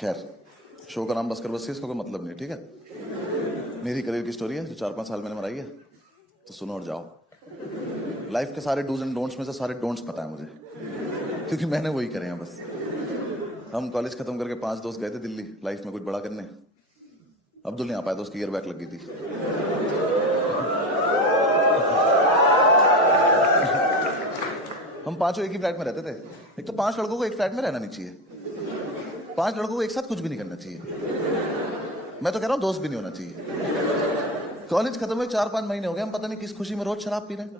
खैर, शो का नाम बस कर बस से इसका कोई मतलब नहीं, ठीक है। मेरी करियर की स्टोरी है जो 4-5 साल मैंने बनाई है, तो सुनो और जाओ। लाइफ के सारे डूज एंड डोंट्स में से सारे डोंट्स पता है मुझे, क्योंकि मैंने वही करे हैं बस। हम कॉलेज खत्म करके 5 दोस्त गए थे दिल्ली लाइफ में कुछ बड़ा करने। अब्दुल नहीं आ पाया था, उसकी ईयर बैक लग गई थी। हम पांचों एक ही फ्लैट में रहते थे। एक तो 5 लड़कों को एक फ्लैट में रहना नहीं चाहिए, 5 लड़कों को एक साथ कुछ भी नहीं करना चाहिए। मैं तो कह रहा हूं दोस्त भी नहीं होना चाहिए। कॉलेज खत्म हुए 4-5 महीने हो गए, हम पता नहीं किस खुशी में रोज शराब पी रहे हैं,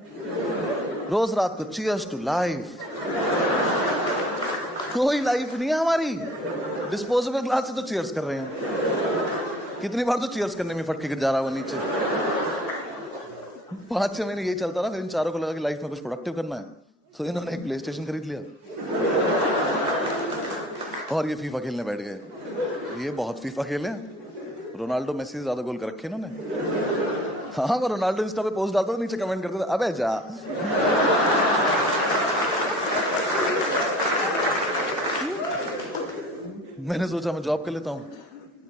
रोज रात को चीयर्स टू लाइफ। कोई लाइफ नहीं है हमारी, डिस्पोजेबल ग्लास से तो चीयर्स कर रहे हैं। कितनी बार तो चीयर्स करने में फटके गिर जा रहा है वो नीचे। 5-6 महीने यही चलता रहा, फिर इन चारों को लगा कि लाइफ में कुछ प्रोडक्टिव करना है, तो इन्होंने एक प्ले स्टेशन खरीद लिया और ये फीफा खेलने बैठ गए। ये बहुत फीफा खेले हैं, रोनाल्डो मेसी से ज्यादा गोल कर रखे इन्होंने। हाँ, मैं रोनाल्डो इंस्टा पे पोस्ट डालता था, नीचे कमेंट करते थे अबे जा। मैंने सोचा मैं जॉब कर लेता हूं,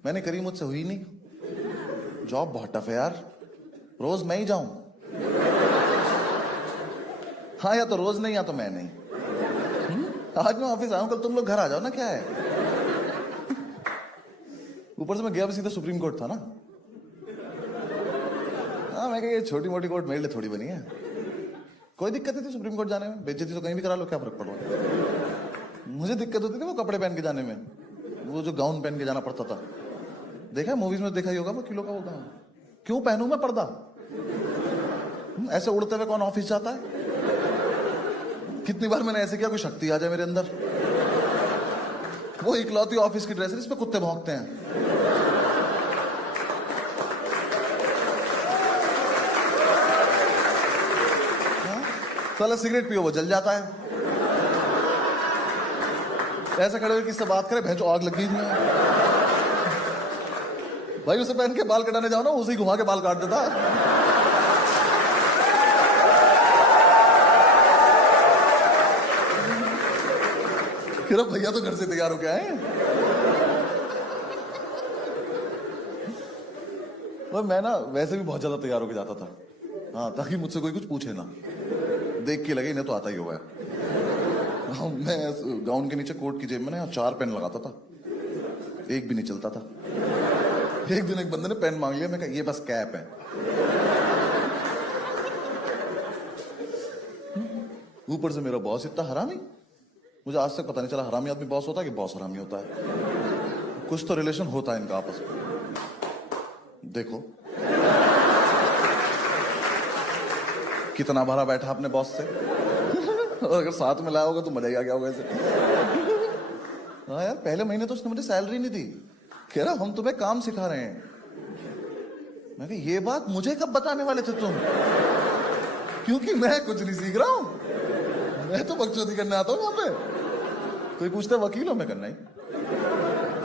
मैंने करी, मुझसे हुई नहीं। जॉब बहुत टफ है यार, रोज मैं ही जाऊं। हाँ, या तो रोज नहीं या तो मैं नहीं। आज मैं ऑफिस आया हूं, कल तुम लोग घर आ जाओ ना, क्या है। ऊपर से मैं गया भी सीधा सुप्रीम कोर्ट था ना। हाँ, मैं कहा ये छोटी मोटी कोर्ट मेरे लिए थोड़ी बनी है। कोई दिक्कत नहीं थी सुप्रीम कोर्ट जाने में, बेइज्जती तो कहीं भी करा लो, क्या फर्क पड़ रहा। मुझे दिक्कत होती थी वो कपड़े पहन के जाने में, वो जो गाउन पहन के जाना पड़ता था। देखा है मूवीज में, देखा ही होगा वो किलो का वो गाउन। क्यों पहनूं मैं पर्दा, ऐसे उड़ते हुए कौन ऑफिस जाता है। कितनी बार मैंने ऐसे किया कोई शक्ति आ जाए मेरे अंदर। वो इकलौती ऑफिस की ड्रेस है जिसपे कुत्ते भौंकते हैं। साला सिगरेट पियो वो जल जाता है। ऐसे खड़े हुए किससे बात करे, भैंचो आग लगी है भाई। उसे पहन के बाल कटाने जाओ ना, उसे घुमा के बाल काट देता। फिर भैया तो घर से तैयार होके आए। और मैं ना वैसे भी बहुत ज्यादा तैयार होके जाता था, हाँ, ताकि मुझसे कोई कुछ पूछे ना, देख के लगे इन्हें तो आता ही होगा। मैं गाउन के नीचे कोट की जेब में ना 4 पेन लगाता था, एक भी नहीं चलता था। एक दिन एक बंदे ने पेन मांग लिया, मैं कहा ये बस कैप है। ऊपर से मेरा बॉस इतना हरामी, मुझे आज तक पता नहीं चला हरामी आदमी बॉस होता है कि बॉस हरामी होता है। कुछ तो रिलेशन होता है इनका आपस में। देखो कितना भरा बैठा अपने बॉस से। और अगर साथ में लाया होगा तो मजा ही आ गया होगा ऐसे। हाँ यार, पहले महीने तो उसने मुझे सैलरी नहीं दी, कह रहा हम तुम्हें काम सिखा रहे हैं। मैं कहा ये बात मुझे कब बताने वाले थे तुम, क्योंकि मैं कुछ नहीं सीख रहा हूं, मैं तो बकचोदी करने आता हूं यहाँ पे। कोई पूछता है वकील हो, मैं करना ही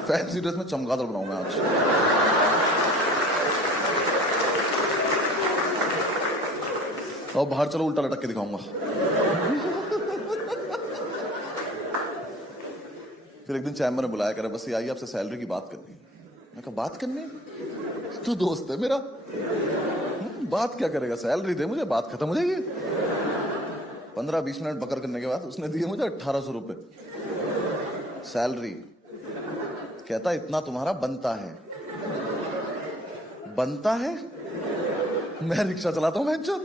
फैंसी ड्रेस में चमगादड़ बनाऊंगा आज। और बाहर चलो उल्टा लटक के दिखाऊंगा। फिर एक दिन चैम्बर ने बुलाया, कर बस ये आइए आपसे सैलरी की बात करनी। मैं कहा बात करनी, तू दोस्त है मेरा, बात क्या करेगा, सैलरी दे मुझे, बात खत्म हो जाएगी। 15-20 मिनट बकर करने के बाद उसने दिए मुझे 1800 रुपए सैलरी। कहता इतना तुम्हारा बनता है। बनता है, मैं रिक्शा चलाता हूं भैंचोद।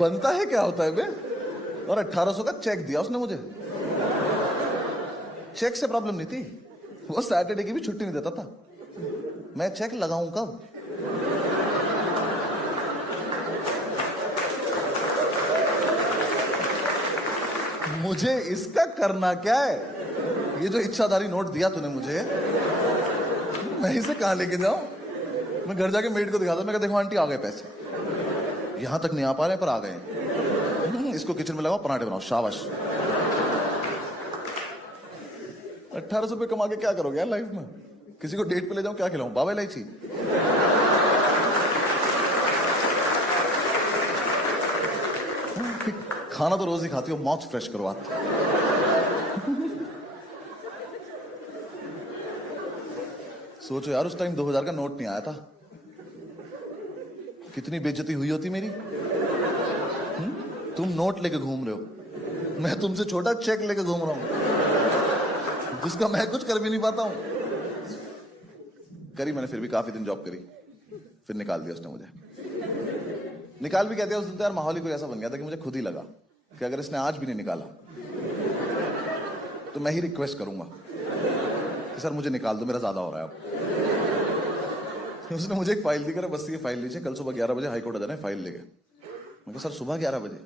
बनता है क्या होता है बे। और 1800 का चेक दिया उसने मुझे। चेक से प्रॉब्लम नहीं थी, वो सैटरडे की भी छुट्टी नहीं देता था। मैं चेक लगाऊं कब। मुझे इसका करना क्या है। ये जो इच्छाधारी नोट दिया तूने मुझे, मैं इसे कहां लेके जाऊं। मैं घर जाके मेड को दिखाता, मैं देखो आंटी आ गए पैसे, यहां तक नहीं आ पा रहे पर आ गए। इसको किचन में लगाओ, पराठे बनाओ, शाबाश। 1800 रुपए कमा के क्या करोगे यार लाइफ में। किसी को डेट पे ले जाऊं, क्या खिलाऊं, बाबा इलायची। खाना तो रोज ही खाती हो, माउथ फ्रेश करवाती। सोचो यार, उस टाइम 2000 का नोट नहीं आया था, कितनी बेइज्जती हुई होती मेरी। तुम नोट लेके घूम रहे हो, मैं तुमसे छोटा चेक लेके घूम रहा हूं, जिसका मैं कुछ कर भी नहीं पाता हूं। करी मैंने, फिर भी काफी दिन जॉब करी, फिर निकाल दिया उसने मुझे। निकाल भी कहते हैं उस दिन तो यार माहौल ही कोई ऐसा बन गया था कि मुझे खुद ही लगा कि अगर इसने आज भी नहीं निकाला तो मैं ही रिक्वेस्ट करूंगा कि सर मुझे निकाल दो, मेरा ज्यादा हो रहा है अब। उसने मुझे एक फाइल दी, कर बस ये फाइल लीजिए, कल सुबह 11 बजे हाईकोर्ट आ जाना है फाइल लेके। मैं कहा सर सुबह 11 बजे?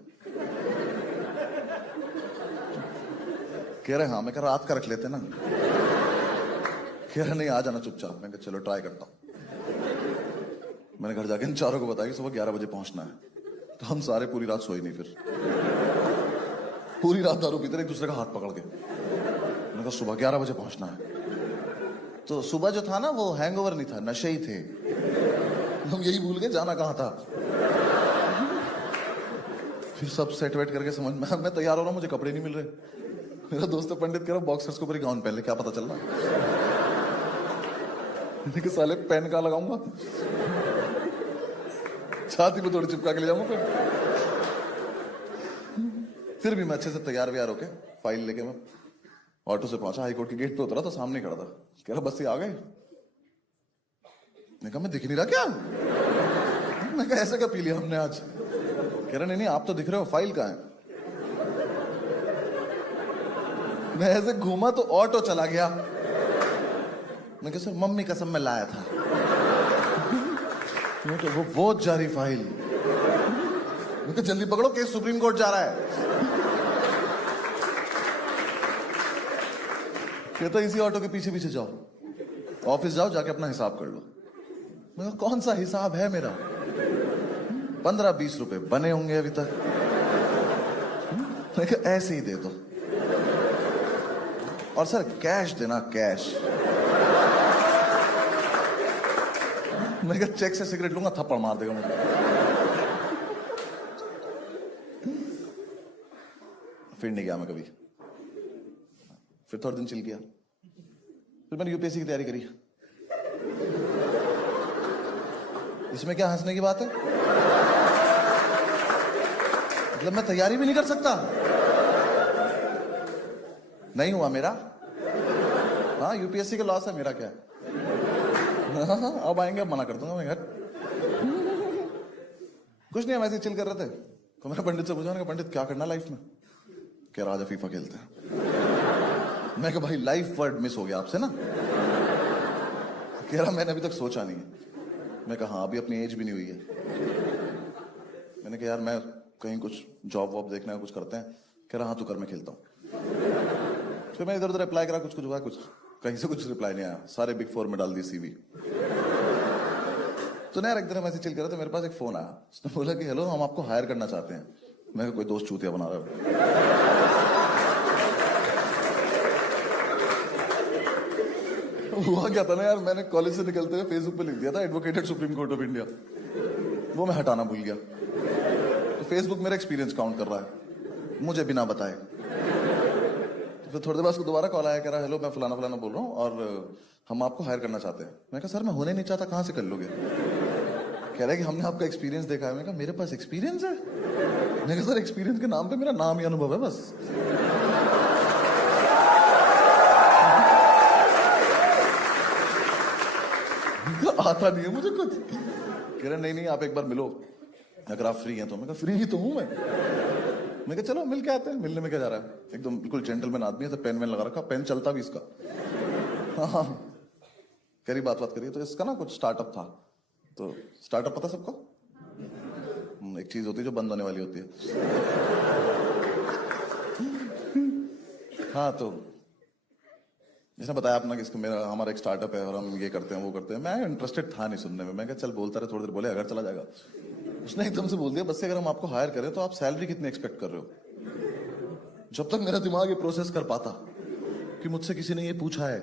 कह रहे हाँ। मैं कह रात का रख लेते ना। कह रहे नहीं, आ जाना चुपचाप। मैं कहा चलो ट्राई करता हूं। मैंने घर जाके इन चारों को बताया कि सुबह 11 बजे पहुंचना है। तो हम सारे पूरी रात सोए नहीं, फिर पूरी रात दारू पीते एक दूसरे का हाथ पकड़ के। मैंने कहा सुबह 11 बजे पहुंचना है। तो सुबह जो था ना वो हैंगओवर नहीं था, नशे ही थे। हम यही भूल गए जाना कहां था। फिर सब सेट वेट करके समझ में, मैं तैयार हो रहा हूं, मुझे कपड़े नहीं मिल रहे। मेरा दोस्त पंडित कह रहा बॉक्सर्स के ऊपर गाउन पहन ले, क्या पता चल रहा। साले पेन कहां लगाऊंगा, छाती पे थोड़ी चिपका के ले जाऊंगा। फिर भी मैं अच्छे से तैयार व्यार होके फाइल लेके मैं ऑटो से पहुंचा, हाईकोर्ट के गेट पे उतरा तो सामने खड़ा था। कह रहा बस ये आ गए। मैं कहा मैं दिख नहीं रहा क्या? मैं कहा ऐसा क्या पी लिया हमने आज? कह रहा नहीं आप तो दिख रहे हो, फाइल कहां है? मैं ऐसे घूमा तो ऑटो चला गया। मैं कहा सर मम्मी कसम में लाया था। तो वो जारी फाइल। मैं कहा जल्दी पकड़ो, केस सुप्रीम कोर्ट जा रहा है। कहता इसी ऑटो के पीछे पीछे जाओ, ऑफिस जाओ, जाके अपना हिसाब कर लो। मैं कहा कौन सा हिसाब है मेरा? 15-20 रुपए बने होंगे अभी तक। मैं कहा ऐसे ही दे दो, और सर कैश देना, कैश। मैं कहा चेक से सिगरेट लूंगा, थप्पड़ मार देगा मुझे। फिर नहीं गया मैं कभी। फिर थोड़े दिन चिल किया, फिर मैंने यूपीएससी की तैयारी करी। इसमें क्या हंसने की बात है? मतलब मैं तैयारी भी नहीं कर सकता? नहीं हुआ मेरा। हाँ यूपीएससी का लॉस है, मेरा क्या है? अब आएंगे, अब मना कर दूंगा मैं घर। कुछ नहीं, हम ऐसे चिल कर रहे थे तो मैंने पंडित से पूछा, पंडित क्या करना लाइफ में? कह रहा आजा फीफा खेलते हैं। मैं कहा भाई लाइफ वर्ड मिस हो गया आपसे ना। कह रहा मैंने अभी तक सोचा नहीं है। मैं कहा हाँ अभी अपनी एज भी नहीं हुई है। मैंने कहा यार मैं कहीं कुछ जॉब वॉब देखना है, कुछ करते हैं। कह रहा हाँ तू कर, मैं खेलता हूँ। फिर मैं इधर उधर अप्लाई करा, कुछ हुआ, कुछ कहीं से कुछ रिप्लाई नहीं आया। सारे बिग 4 में डाल दी सीवी। तो ना यार एक दिन हम ऐसे चिल कर रहे थे, मेरे पास एक फोन आया। उसने बोला कि हेलो हम आपको हायर करना चाहते हैं। मैं कोई दोस्त चूतिया बना रहा हूँ। हुआ क्या था ना यार, मैंने कॉलेज से निकलते हुए फेसबुक पे लिख दिया था advocated supreme court of India. वो मैं हटाना भूल गया। तो फेसबुक मेरा एक्सपीरियंस काउंट कर रहा है मुझे बिना बताए। तो फिर थोड़ी देर बाद उसको दोबारा कॉल आया, कह रहा हेलो मैं फलाना फलाना बोल रहा हूँ और हम आपको हायर करना चाहते हैं। मैं कहा सर मैं होने नहीं चाहता, कहाँ से कर लोगे? कह रहा है कि हमने आपका एक्सपीरियंस देखा है। मैं कहा मेरे पास एक्सपीरियंस है? मैं कहा सर एक्सपीरियंस के नाम पे मेरा नाम ही अनुभव है बस। आता नहीं है मुझे कुछ। कह रहे नहीं आप एक बार मिलो अगर आप फ्री हैं तो। मैं कहा फ्री ही तो हूं मैं कहा चलो मिल के आते हैं। मिलने में क्या जा रहा है, एकदम बिल्कुल जेंटलमैन आदमी है। तो पेन वेन लगा रखा, पेन चलता भी इसका। हाँ करी बात करिए। तो इसका ना कुछ स्टार्टअप था। तो स्टार्टअप पता सबको? एक चीज होती है जो बंद होने वाली होती है। हाँ तो जिसने बताया अपना कि इसको मेरा हमारा एक स्टार्टअप है और हम ये करते हैं वो करते हैं। मैं इंटरेस्टेड था नहीं सुनने में। मैं कहा चल बोलता रहे, थोड़ी देर बोले अगर चला जाएगा। उसने एकदम से बोल दिया बस से अगर हम आपको हायर करें तो आप सैलरी कितनी एक्सपेक्ट कर रहे हो? जब तक मेरा दिमाग ये प्रोसेस कर पाता कि मुझसे किसी ने ये पूछा है,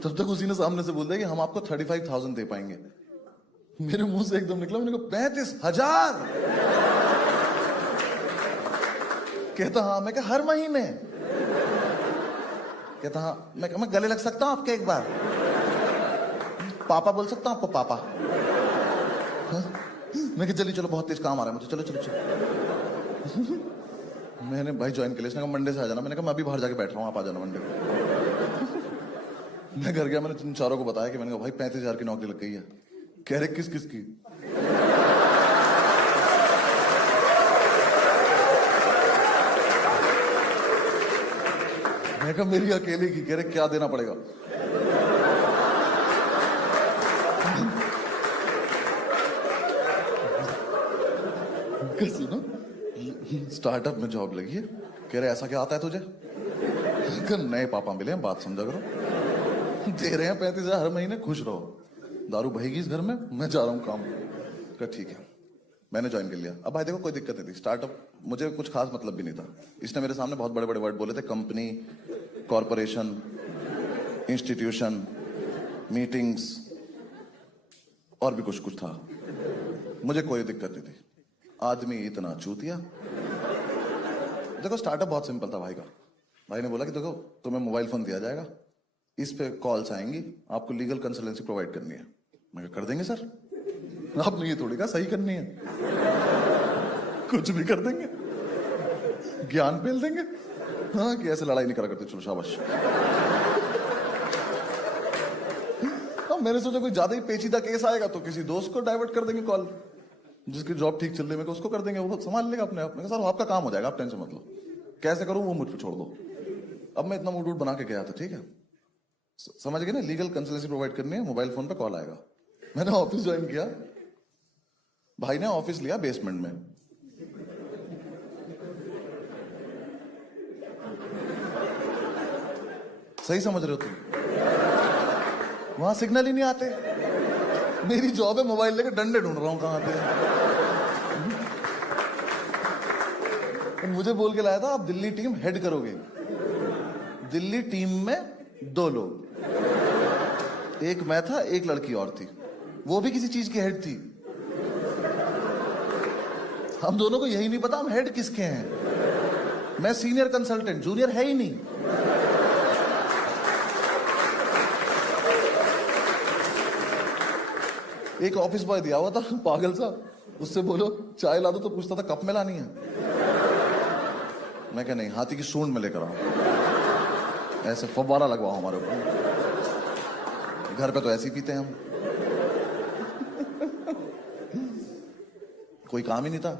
तब तक उसी ने सामने से बोल दिया कि हम आपको 35,000 दे पाएंगे। मेरे मुंह से एकदम निकला, मैंने कहा 35,000? कहता हाँ। मैं कहा हर महीने? कहता हाँ। मैं गले लग सकता हूं आपके एक बार? पापा बोल सकता हूँ आपको? पापा। हाँ? मैं कि चलिए चलो, बहुत तेज काम आ रहा है मुझे, चलो चलो चलो। मैंने भाई ज्वाइन कर लिया। उसने कहा मंडे से आ जाना। मैंने कहा मैं अभी बाहर जाके बैठ रहा हूँ, आप आ जाना मंडे को। मैं घर गया, मैंने तुम चारों को बताया कि मैंने कहा भाई 35,000 की नौकरी लग गई है। कह रहे किस किस की? मैं कहा मेरी अकेले की। कह रहे क्या देना पड़ेगा? सुनो, स्टार्टअप में जॉब लगी है। कह रहे ऐसा क्या आता है तुझे? नए पापा मिले हैं, बात समझा करो। दे रहे हैं 35,000 हर महीने, खुश रहो। दारू बहेगी इस घर में, मैं जा रहा हूँ काम। कहा ठीक है, मैंने ज्वाइन कर लिया। अब भाई देखो कोई दिक्कत नहीं थी। स्टार्टअप मुझे कुछ खास मतलब भी नहीं था। इसने मेरे सामने बहुत बड़े बड़े वर्ड बोले थे, कंपनी, कॉरपोरेशन, इंस्टीट्यूशन, मीटिंग्स और भी कुछ कुछ था। मुझे कोई दिक्कत नहीं थी। आदमी इतना चूतिया। देखो स्टार्टअप बहुत सिंपल था भाई का। भाई ने बोला कि देखो तुम्हें मोबाइल फोन दिया जाएगा, इस पे कॉल्स आएंगी, आपको लीगल कंसल्टेंसी प्रोवाइड करनी है। मैं कहा कर देंगे सर। आपने ये थोड़ी कहा सही करनी है, कुछ भी कर देंगे, ज्ञान पेल देंगे। हाँ कि ऐसे लड़ाई नहीं करा करते, चलो शाबाश। अब मैंने सोचा कोई ज्यादा ही पेचीदा केस आएगा तो किसी दोस्त को डाइवर्ट कर देंगे कॉल, जिसकी जॉब ठीक चल रही है उसको कर देंगे, वो संभाल लेगा अपने आप। में सर आपका काम हो जाएगा, आप टेंशन मत लो, कैसे करूं वो मुझ पे छोड़ दो। अब मैं इतना मूड बना के गया था, ठीक है, समझ गए ना, लीगल कंसल्टेंसी प्रोवाइड करनी है, मोबाइल फोन पे कॉल आएगा। मैंने ऑफिस ज्वाइन किया। भाई ने ऑफिस लिया बेसमेंट में। सही समझ रहे हो तुम? वहां सिग्नल ही नहीं आते। मेरी जॉब है मोबाइल लेकर डंडे ढूंढ रहा हूं कहां पे। मुझे बोल के लाया था आप दिल्ली टीम हेड करोगे। दिल्ली टीम में 2 लोग, एक मैं था, एक लड़की और थी, वो भी किसी चीज की हेड थी। हम दोनों को यही नहीं पता हम हेड किसके हैं। मैं सीनियर कंसल्टेंट, जूनियर है ही नहीं। एक ऑफिस बॉय दिया हुआ था पागल सा, उससे बोलो चाय ला दो तो पूछता था कप में लानी है। मैं क्या नहीं, हाथी की सूंड में लेकर आओ, ऐसे फव्वारा लगवाओ हमारे ऊपर। घर पे तो ऐसे ही पीते हैं हम। कोई काम ही नहीं था,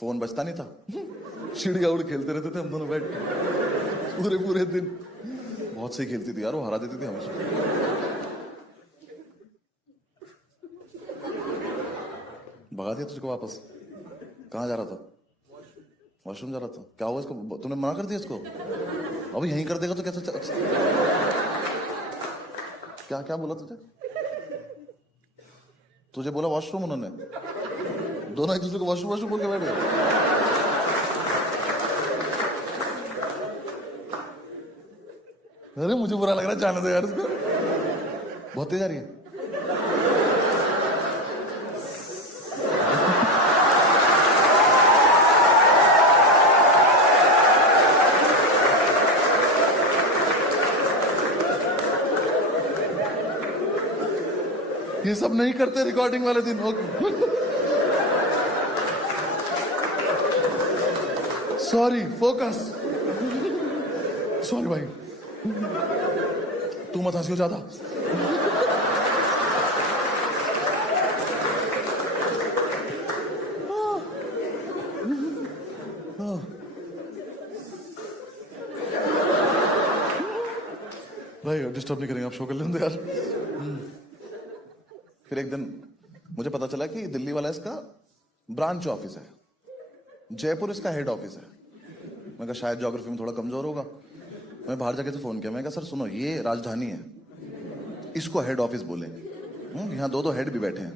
फोन बजता नहीं था, चिड़िया उड़ खेलते रहते थे हम दोनों बैठ के पूरे पूरे दिन। बहुत सही खेलती थी यार वो, हरा देती थी हमेशा। भगा दिया तुझको वापस। कहाँ जा रहा था? वॉशरूम जा रहा था। क्या हुआ इसको? तुमने मना कर दिया इसको? अब यहीं कर देगा तो कैसे क्या क्या बोला तुझे? तुझे बोला वॉशरूम उन्होंने? दोनों एक दूसरे को वॉशरूम वॉशरूम बोल के बैठ गए। अरे मुझे बुरा लग रहा है, जाने दो यार इसको, बहुत तेज आ रही है। ये सब नहीं करते रिकॉर्डिंग वाले दिन। Sorry, focus. सॉरी भाई, तू मत हंसी हो ज्यादा। भाई डिस्टर्ब नहीं करेंगे, आप शो कर लेंगे यार। फिर एक दिन मुझे पता चला कि दिल्ली वाला इसका ब्रांच ऑफिस है, जयपुर इसका हेड ऑफिस है। मैं कहा शायद ज्योग्राफी में थोड़ा कमजोर होगा। मैं बाहर जाके से फोन किया, मैं कहा सर सुनो, ये राजधानी है, इसको हेड ऑफिस बोले। यहाँ 2 हेड भी बैठे हैं।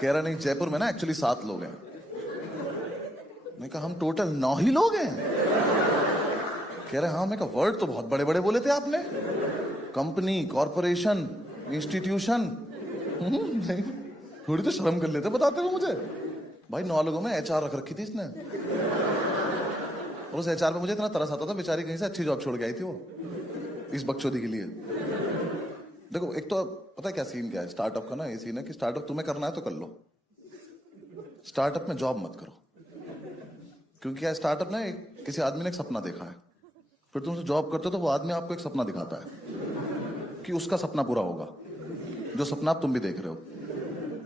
कह रहा नहीं, जयपुर में ना एक्चुअली 7 लोग हैं। मैं कहा हम टोटल 9 ही लोग हैं। कह रहे हाँ। मैं कहा वर्ड तो बहुत बड़े बड़े बोले थे आपने, कंपनी, कॉरपोरेशन, इंस्टीट्यूशन। नहीं, थोड़ी तो शर्म कर लेते बताते हुए मुझे। भाई 9 लोगों में HR रख रखी थी इसने, और उस HR में मुझे इतना तरस आता था, बेचारी कहीं से अच्छी जॉब छोड़ के आई थी वो, इस बकचोदी के लिए। देखो एक तो पता है क्या सीन क्या है स्टार्टअप का ना, ये सीन है कि स्टार्टअप तुम्हें करना है तो कर लो, स्टार्टअप में जॉब मत करो। क्योंकि क्या स्टार्टअप ना किसी आदमी ने एक सपना देखा है, फिर तुमसे जॉब करते हो तो वो आदमी आपको एक सपना दिखाता है कि उसका सपना पूरा होगा, जो सपना आप तुम भी देख रहे हो।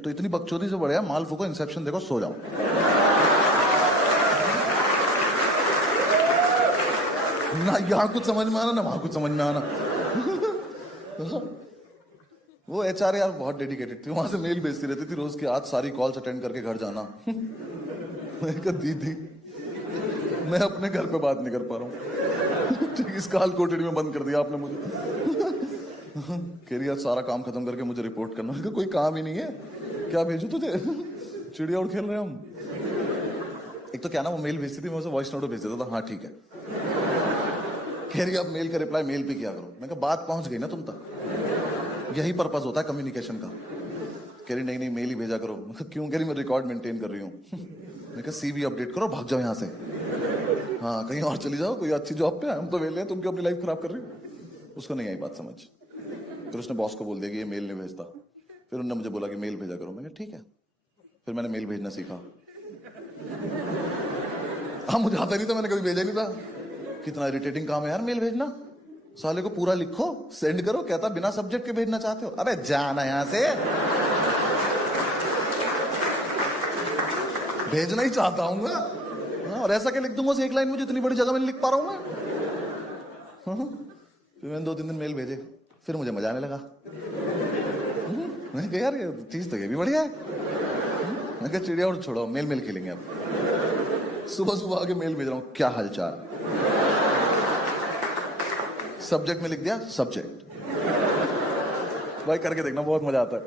तो इतनी बकचोदी से बढ़िया माल फूको, इंसेप्शन देखो, सो जाओ। ना यहाँ कुछ समझ में आना ना वहां कुछ समझ में आना। वो एचआर यार बहुत डेडिकेटेड थी, वहां से मेल भेजती रहती थी रोज की, आज सारी कॉल्स अटेंड करके घर जाना। मैं कहा दीदी मैं अपने घर पे बात नहीं कर पा रहा हूँ। ठीक, इस काल कोठरी में बंद कर दिया आपने मुझे। कह रही यार सारा काम खत्म करके मुझे रिपोर्ट करना। मैंने कहा कोई काम ही नहीं है, क्या भेजू तुझे? चिड़िया उड़ खेल रहे हम। एक तो क्या ना वो मेल भेजती थी, मैं उसे वॉइस नोट भेज देता था, हाँ ठीक है। कह रही अब मेल का रिप्लाई मेल पे किया करो। मैं कहा बात पहुंच गई ना तुम तक, यही पर्पस होता है कम्युनिकेशन का। कह रही नहीं नहीं मेल ही भेजा करो। मैं कहा क्यों? कह रही मैं रिकॉर्ड मेंटेन कर रही हूँ। मैं कहा सीवी अपडेट करो, भाग जाओ यहाँ से, हाँ कहीं और चली जाओ, कोई अच्छी जॉब पे, हम तो वेले हैं, तुम क्यों अपनी लाइफ खराब कर रही हो? उसको नहीं आई बात समझ, फिर उसने बॉस को बोल दिया कि ये मेल नहीं भेजता। फिर उन्होंने मुझे बोला कि मेल भेजा करो। मैंने ठीक है, फिर मैंने मेल भेजना सीखा। हाँ मुझे आता नहीं था, मैंने कभी भेजा नहीं था। कितना इरिटेटिंग काम है यार मेल भेजना। साले को पूरा लिखो सेंड करो, कहता बिना सब्जेक्ट के भेजना चाहते हो, अबे जाना यहां से। भेजना ही चाहता हूँ मैं, और ऐसा क्या लिख दूंगा एक लाइन में, जितनी बड़ी जगह में लिख पा रहा हूं मैं। फिर मैंने 2-3 दिन मेल भेजे, फिर मुझे मजा आने लगा। मैं कहा यार ये चीज तो ये भी बढ़िया है। मैं कहा चिड़िया उड़ छोड़ो, मेल मेल खेलेंगे अब। सुबह सुबह आके मेल भेज रहा हूँ, क्या हालचाल। सब्जेक्ट में लिख दिया सब्जेक्ट। भाई करके देखना, बहुत मजा आता है।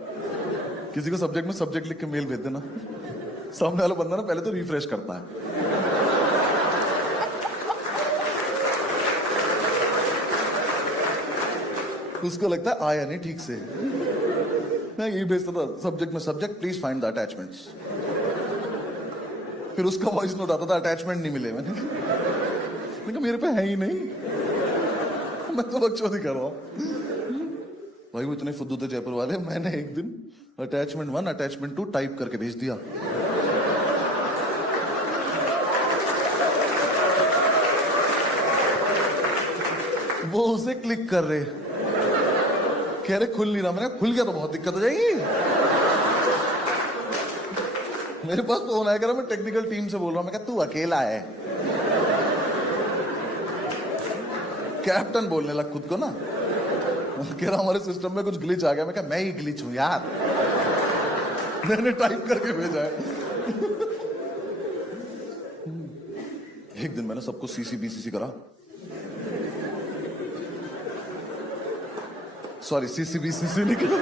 किसी को सब्जेक्ट में सब्जेक्ट लिख के मेल भेज देना, सामने वाला बंदा ना पहले तो रिफ्रेश करता है। उसको लगता है आया नहीं ठीक से। मैं यही भेजता था सब्जेक्ट में subject, please find the attachments. फिर उसका वॉइस नोट आता था, अटैचमेंट नहीं मिले। मैंने कहा मेरे पे है ही नहीं, मैं तो बकचोदी कर रहा हूं। भाई वो इतने फुद्दू थे जयपुर वाले, मैंने एक दिन अटैचमेंट 1 अटैचमेंट 2 टाइप करके भेज दिया। वो उसे क्लिक कर रहे, कह रहे खुल नहीं रहा। मैंने खुल गया तो बहुत दिक्कत हो जाएगी। मेरे पास फोन आया, मैं टेक्निकल टीम से बोल रहा हूं। मैं कहा तू अकेला है? कैप्टन बोलने लग खुद को ना। कह रहा हमारे सिस्टम में कुछ ग्लिच आ गया। मैं कहा मैं ही ग्लिच हूं यार, मैंने टाइप करके भेजा है। एक दिन मैंने सबको सीसीबीसीसी करा, सॉरी सीसीबीसीसी नहीं करा,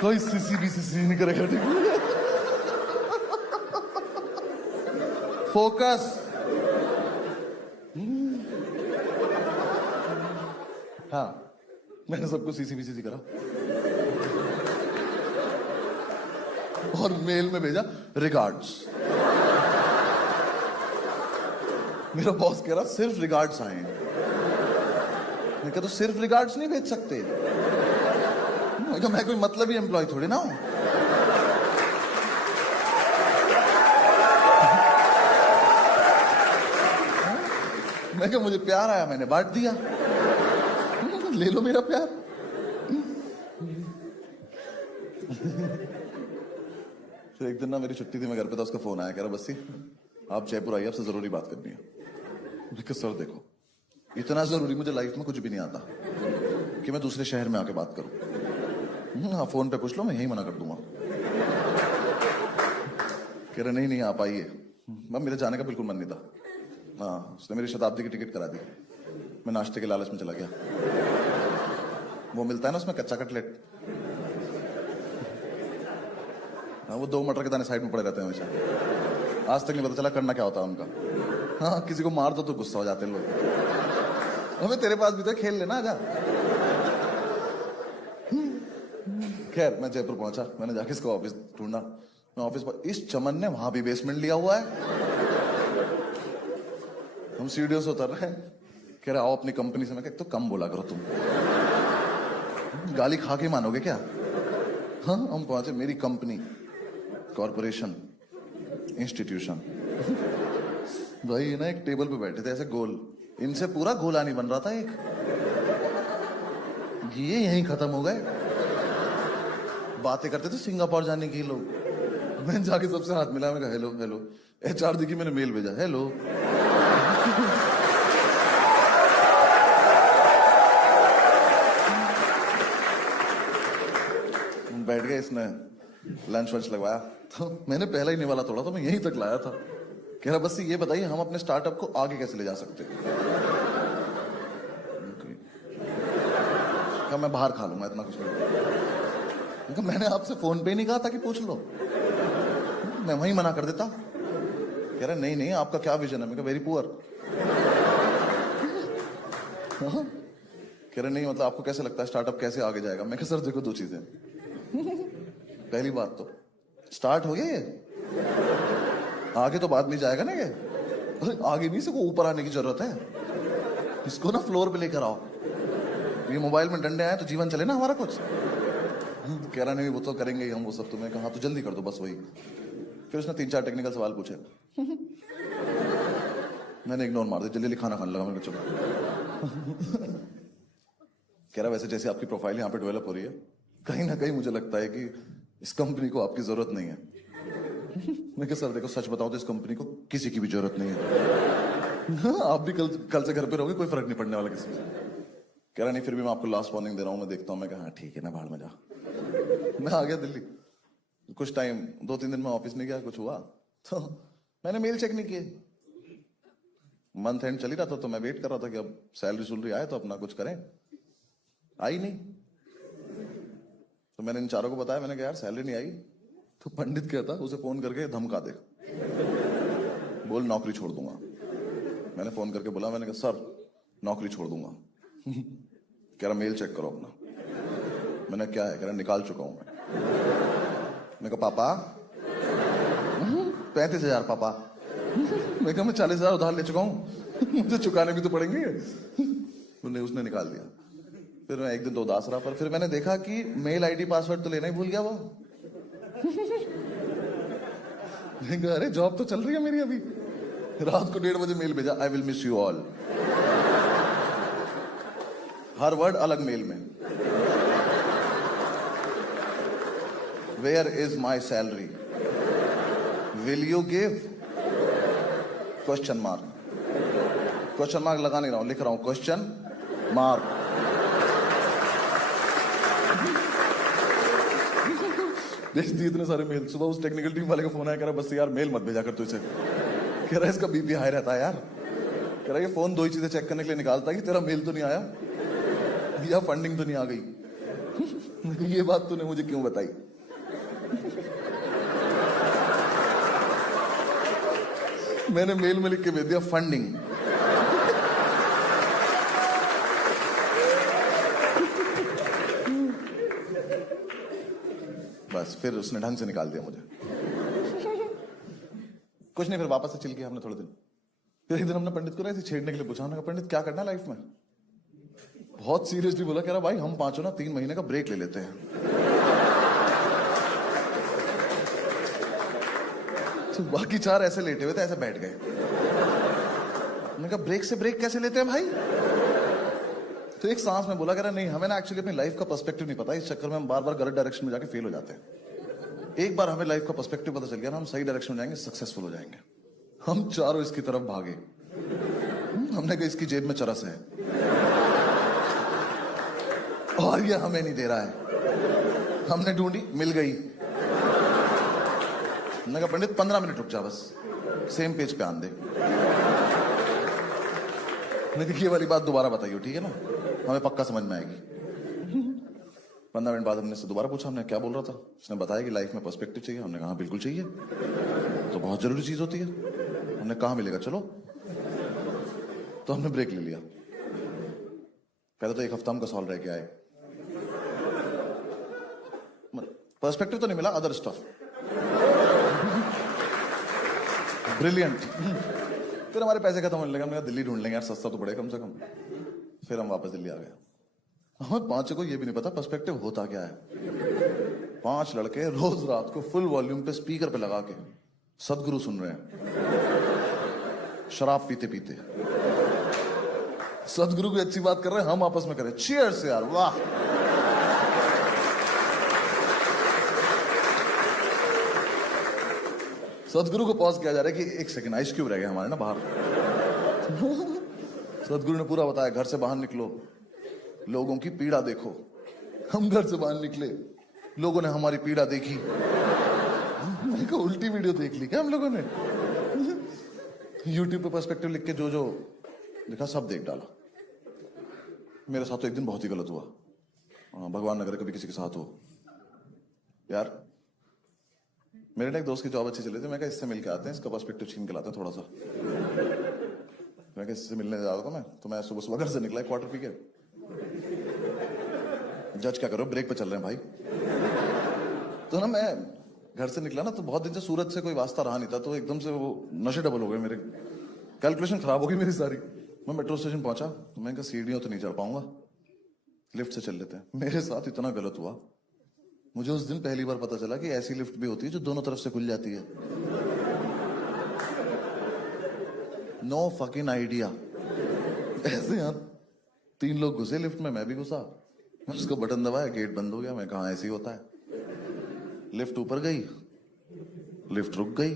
कोई सीसीबीसीसी नहीं करेगा, ठीक है? फोकस। हाँ मैंने सबको सीसीबीसीसी करा और मेल में भेजा रिगार्ड्स। मेरा बॉस कह रहा सिर्फ रिगार्ड्स आए हैं। मैं कहा तो सिर्फ रिगार्ड्स नहीं भेज सकते। मैं कोई मतलब ही एम्प्लॉय थोड़ी ना हूं। मैं कहा मुझे प्यार आया, मैंने बांट दिया, ले लो मेरा प्यार। फिर एक दिन ना मेरी छुट्टी थी, मैं घर पे था, उसका फोन आया, कह रहा बस्सी आप जयपुर आइए, आपसे जरूरी बात करनी है। मैं कहा सर देखो इतना जरूरी मुझे लाइफ में कुछ भी नहीं आता कि मैं दूसरे शहर में आके बात करूं। हाँ फोन पे पूछ लो, मैं यही मना कर दूंगा। कह रहे नहीं नहीं आप आइए। मेरे जाने का बिल्कुल मन नहीं था। हाँ उसने मेरी शताब्दी की टिकट करा दी। मैं नाश्ते के लालच में चला गया। वो मिलता है ना उसमें कच्चा कटलेट, हाँ वो 2 मटर के दाने साइड में पड़े रहते हैं हमेशा। आज तक नहीं पता चला करना क्या होता है उनका। हाँ किसी को मार दो तो गुस्सा हो जाते हैं लोग। हमें तेरे पास भी तो खेल लेना, आजा। खैर मैं जयपुर पहुंचा, मैंने जाके इसको ऑफिस ढूंढा। मैं ऑफिस पर, इस चमन ने वहां भी बेसमेंट लिया हुआ है। हम सीढ़ियों से उतर रहे हैं, कह रहे आओ अपनी कंपनी से। मैं कह तो कम बोला करो तुम, गाली खा के मानोगे क्या? हाँ, हम पहुंचे मेरी कंपनी, कॉरपोरेशन, इंस्टीट्यूशन। भाई ना एक टेबल पे बैठे थे ऐसे गोल, इनसे पूरा गोला नहीं बन रहा था एक, ये यहीं खत्म हो गए। बातें करते थे सिंगापुर जाने की लोग। मैं जाके सबसे हाथ मिला, मैं कहा हेलो हेलो। HR देखी, मैंने मेल भेजा, हेलो। बैठ गए, इसने लंच वंच लगवाया, तो मैंने पहला ही निवाला तोड़ा, तो मैं यहीं तक लाया था। कह रहा बस ये बताइए हम अपने स्टार्टअप को आगे कैसे ले जा सकते हैं। मैं बाहर खा लूंगा, इतना कुछ नहीं। मैंने आपसे फोन पे नहीं कहा था कि पूछ लो, मैं वहीं मना कर देता। कह रहा नहीं नहीं आपका क्या विजन है? मैं कहा वेरी पुअर। कह रहे नहीं मतलब आपको कैसे लगता है स्टार्टअप कैसे आगे जाएगा? मैं कहा सर देखो दो चीजें, पहली बात तो स्टार्ट हो गया ये, आगे तो बाद में जाएगा ना ये। अरे आगे नहीं, इसको ऊपर आने की जरूरत है, इसको ना फ्लोर पे लेकर आओ। ये मोबाइल में डंडे आए तो जीवन चले ना हमारा कुछ। कह रहा नहीं वो तो करेंगे ही हम वो सब। तो मैं कहा तो जल्दी कर दो बस वही। फिर उसने 3-4 टेक्निकल सवाल पूछे, मैंने इग्नोर मार दिया, जल्दी खाना खाने लगा। मैंने चुप। कह रहा वैसे जैसे आपकी प्रोफाइल यहाँ पे डेवलप हो रही है, कहीं ना कहीं मुझे लगता है कि इस कंपनी को आपकी जरूरत नहीं है। मैं कहा सर देखो सच बताओ तो इस कंपनी को किसी की भी जरूरत नहीं है। आप भी कल से घर पे रहोगे, कोई फर्क नहीं पड़ने वाला किसी से। कह रहा नहीं फिर भी मैं आपको लास्ट वार्निंग दे रहा हूँ, मैं देखता हूँ। मैं कहा ठीक है ना, बाहर में जा। मैं आ गया दिल्ली। कुछ टाइम 2-3 दिन में ऑफिस नहीं गया, कुछ हुआ तो मैंने मेल चेक नहीं किए। मंथ एंड चल ही रहा था, तो मैं वेट कर रहा था कि अब सैलरी आए तो अपना कुछ करें। आई नहीं, तो मैंने इन चारों को बताया। मैंने कहा यार सैलरी नहीं आई। तो पंडित कहता उसे फोन करके धमका दे, बोल नौकरी छोड़ दूंगा। मैंने फोन करके बोला, मैंने कहा सर नौकरी छोड़ दूंगा। कह रहा मेल चेक करो अपना। मैंने क्या है? कह रहा निकाल चुका हूं मैं कहा पापा 35,000 पापा। मैं कहा मैं 40,000 उधार ले चुका हूं, मुझे चुकाने भी तो पड़ेंगे। उसने निकाल दिया। फिर मैं एक दिन तो उदास रहा, पर फिर मैंने देखा कि मेल आईडी पासवर्ड तो लेना ही भूल गया वो। अरे जॉब तो चल रही है मेरी अभी। रात को 1:30 बजे मेल भेजा, I will miss you all. हर वर्ड अलग मेल में। Where is my salary? Will you give? Question mark. Question mark लगा नहीं रहा हूं, लिख रहा हूं क्वेश्चन मार्क। देख दी इतने सारे मेल। सुबह उस टेक्निकल टीम वाले का फोन आया, कह रहा बस यार मेल मत भेजा कर तू इसे। कह रहा इसका बीपी हाई रहता है यार। कह रहा ये फोन 2 ही चीजें चेक करने के लिए निकालता है कि तेरा मेल तो नहीं आया या फंडिंग तो नहीं आ गई। ये बात तूने मुझे क्यों बताई? मैंने मेल में लिख के भेज दिया फंडिंग। बस फिर उसने ढंग से निकाल दिया मुझे। कुछ नहीं, फिर वापस से चिल किया हमने थोड़े दिन। फिर एक दिन हमने पंडित को ऐसे छेड़ने के लिए पूछा, हमने कहा पंडित क्या करना है लाइफ में? बहुत सीरियसली बोला, कह रहा भाई हम पांचों ना 3 महीने का ब्रेक ले लेते हैं। तो बाकी 4 ऐसे लेटे हुए थे, ऐसे बैठ गए। मैंने कहा ब्रेक से ब्रेक कैसे लेते हैं भाई? तो एक सांस में बोला, कह रहा नहीं हमें ना एक्चुअली अपनी लाइफ का पर्सपेक्टिव नहीं पता, इस चक्कर में हम बार बार गलत डायरेक्शन में जाके फेल हो जाते हैं। एक बार हमें लाइफ का पर्सपेक्टिव पता चल गया ना, हम सही डायरेक्शन में जाएंगे, सक्सेसफुल हो जाएंगे। हम चारों इसकी तरफ भागे। हमने कहा इसकी जेब में चरस है और ये हमें नहीं दे रहा है। हमने ढूंढी, मिल गई। मैंने कहा पंडित 15 मिनट रुक जा, बस सेम पेज पे आन दे। ये वाली बात दोबारा बताइयो, ठीक है ना, हमें पक्का समझ में आएगी। 15 मिनट बाद हमने से दोबारा पूछा, हमने क्या बोल रहा था? उसने बताया कि लाइफ में पर्सपेक्टिव चाहिए। हमने कहा बिल्कुल चाहिए, तो बहुत जरूरी चीज होती है। हमने कहा मिलेगा, चलो। तो हमने ब्रेक ले लिया। पहले तो 1 हफ्ता हमका सॉल्व रह के आए। पर्सपेक्टिव तो नहीं मिला, अदर स्टफ ब्रिलियंट। फिर हमारे पैसे खत्म होने लगे, हमने कहा दिल्ली ढूंढ लेंगे यार, सस्ता तो पड़े कम से कम। फिर हम वापस दिल्ली आ गए। हमें पांचों को ये भी नहीं पता पर्सपेक्टिव होता क्या है। 5 लड़के रोज रात को फुल वॉल्यूम पे स्पीकर पे लगा के सदगुरु सुन रहे हैं, शराब पीते पीते। सदगुरु की अच्छी बात कर रहे हैं, हम आपस में करें चीयर्स यार, वाह। सदगुरु को पॉज किया जा रहा है कि 1 सेकंड, आइस क्यूब रह गए हमारे ना बाहर। सदगुरु ने पूरा बताया, घर से बाहर निकलो, लोगों की पीड़ा देखो। हम घर से बाहर निकले, लोगों ने हमारी पीड़ा देखी। मैंने कहा उल्टी वीडियो देख ली क्या हम लोगों ने? यूट्यूब पे पर्सपेक्टिव लिख के जो जो लिखा सब देख डाला। मेरे साथ तो एक दिन बहुत ही गलत हुआ। भगवान न करे कभी किसी के साथ हो। यार मेरे ना एक दोस्त की जॉब अच्छी चली थी, मैं कहा इससे मिल के आते हैं, इसका पर्सपेक्टिव छीन के लाते हैं थोड़ा सा। मैं कहा इससे मिलने जा रहा था मैं, तो मैं सुबह सुबह घर से निकला क्वार्टर पी के। जज क्या करो, ब्रेक पे चल रहे हैं भाई। तो ना मैं घर से निकला ना, तो बहुत दिन से सूरत से कोई वास्ता रहा नहीं था, तो एकदम से वो नशे डबल हो गए मेरे, कैलकुलेशन खराब हो गई मेरी सारी। मैं मेट्रो स्टेशन पहुंचा, तो मैंने कहा सीढ़ियों तो नहीं चढ़ पाऊंगा, लिफ्ट से चल लेते हैं। मेरे साथ इतना गलत हुआ, मुझे उस दिन पहली बार पता चला कि ऐसी लिफ्ट भी होती है जो दोनों तरफ से खुल जाती है। No fucking idea. ऐसे यहाँ 3 लोग घुसे लिफ्ट में, मैं भी घुसा। उसको बटन दबाया, गेट बंद हो गया। मैं कहा ऐसे ही होता है। लिफ्ट ऊपर गई, लिफ्ट रुक गई।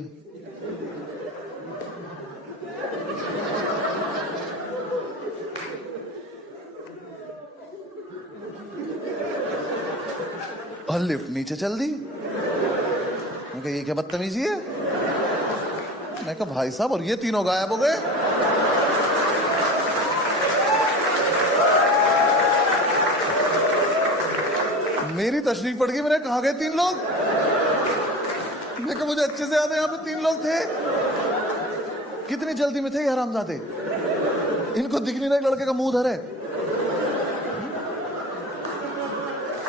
और लिफ्ट नीचे चल दी। मैं कहा ये क्या बदतमीजी है? मैं कहा भाई साहब, और ये तीनों गायब हो गए। मेरी तशरीफ पड़ गई, मैंने कहा गए 3 लोग? मैं कहा मुझे अच्छे से याद है यहाँ पे 3 लोग थे। कितनी जल्दी में थे ये हरामजादे, इनको दिख नहीं रहा लड़के का मुंह धर है।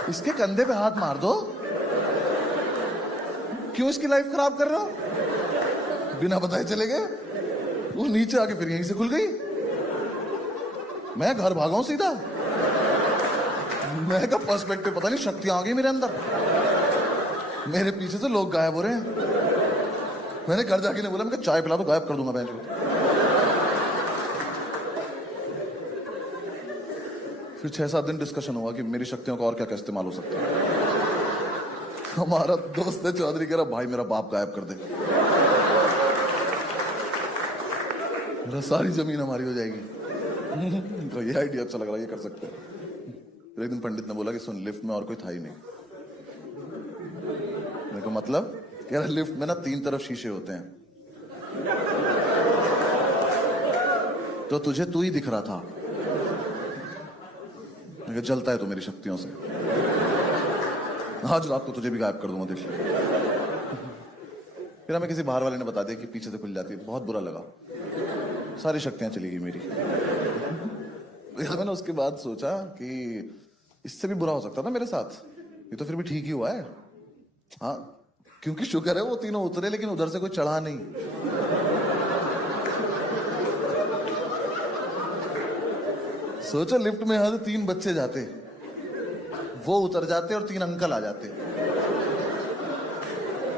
इसके कंधे पे हाथ मार दो, क्यों इसकी लाइफ खराब कर रहे हो? बिना बताए चले गए। वो नीचे आके फिर यहीं से खुल गई। मैं घर भागा हूं सीधा। मैं का पर्सपेक्टिव पता नहीं शक्तियां आ गई मेरे अंदर। मेरे पीछे से लोग गायब हो रहे हैं। मैंने घर जाके नहीं बोला, मैं चाय पिला तो गायब कर दूंगा बहन को। फिर 6-7 दिन डिस्कशन हुआ कि मेरी शक्तियों का और क्या क्या इस्तेमाल हो सकता है। हमारा दोस्त है चौधरी, कह रहा भाई मेरा बाप गायब कर दे, मेरा सारी जमीन हमारी हो जाएगी। तो ये आइडिया अच्छा लग रहा है, ये कर सकते हैं। फिर एक दिन पंडित ने बोला कि सुन, लिफ्ट में और कोई था ही नहीं। मेरे को मतलब, कह रहा लिफ्ट में ना 3 तरफ शीशे होते हैं, तो तुझे तू ही दिख रहा था। मैं जलता है तो मेरी शक्तियों से, आज रात को तुझे भी गायब कर दूंगा, देख। फिर हमें किसी बाहर वाले ने बता दिया कि पीछे से खुल जाती है। बहुत बुरा लगा, सारी शक्तियां चली गई मेरी। मैंने उसके बाद सोचा कि इससे भी बुरा हो सकता था मेरे साथ, ये तो फिर भी ठीक ही हुआ है। हाँ, क्योंकि शुक्र है वो तीनों उतरे, लेकिन उधर से कोई चढ़ा नहीं। सोचो लिफ्ट में यहां से 3 बच्चे जाते, वो उतर जाते और 3 अंकल आ जाते,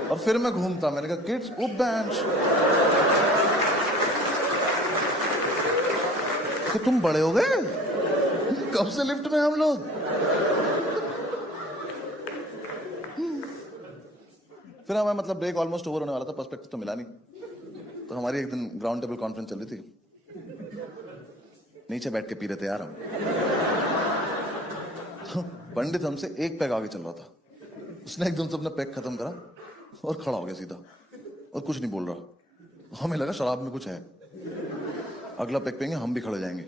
और फिर मैं घूमता। मैंने कहा किड्स उप बेंच, तो तुम बड़े हो गए, कब से लिफ्ट में हम लोग। फिर हमें मतलब ब्रेक ऑलमोस्ट ओवर होने वाला था, पर्सपेक्टिव तो मिला नहीं। तो हमारी एक दिन ग्राउंड टेबल कॉन्फ्रेंस चल रही थी, नीचे बैठ के पी रहे थे यार हम। पंडित हमसे 1 पैग आगे चल रहा था, उसने एकदम से अपना पैग खत्म करा और खड़ा हो गया सीधा, और कुछ नहीं बोल रहा। हमें लगा शराब में कुछ है, अगला पैग पियेंगे हम भी खड़े जाएंगे।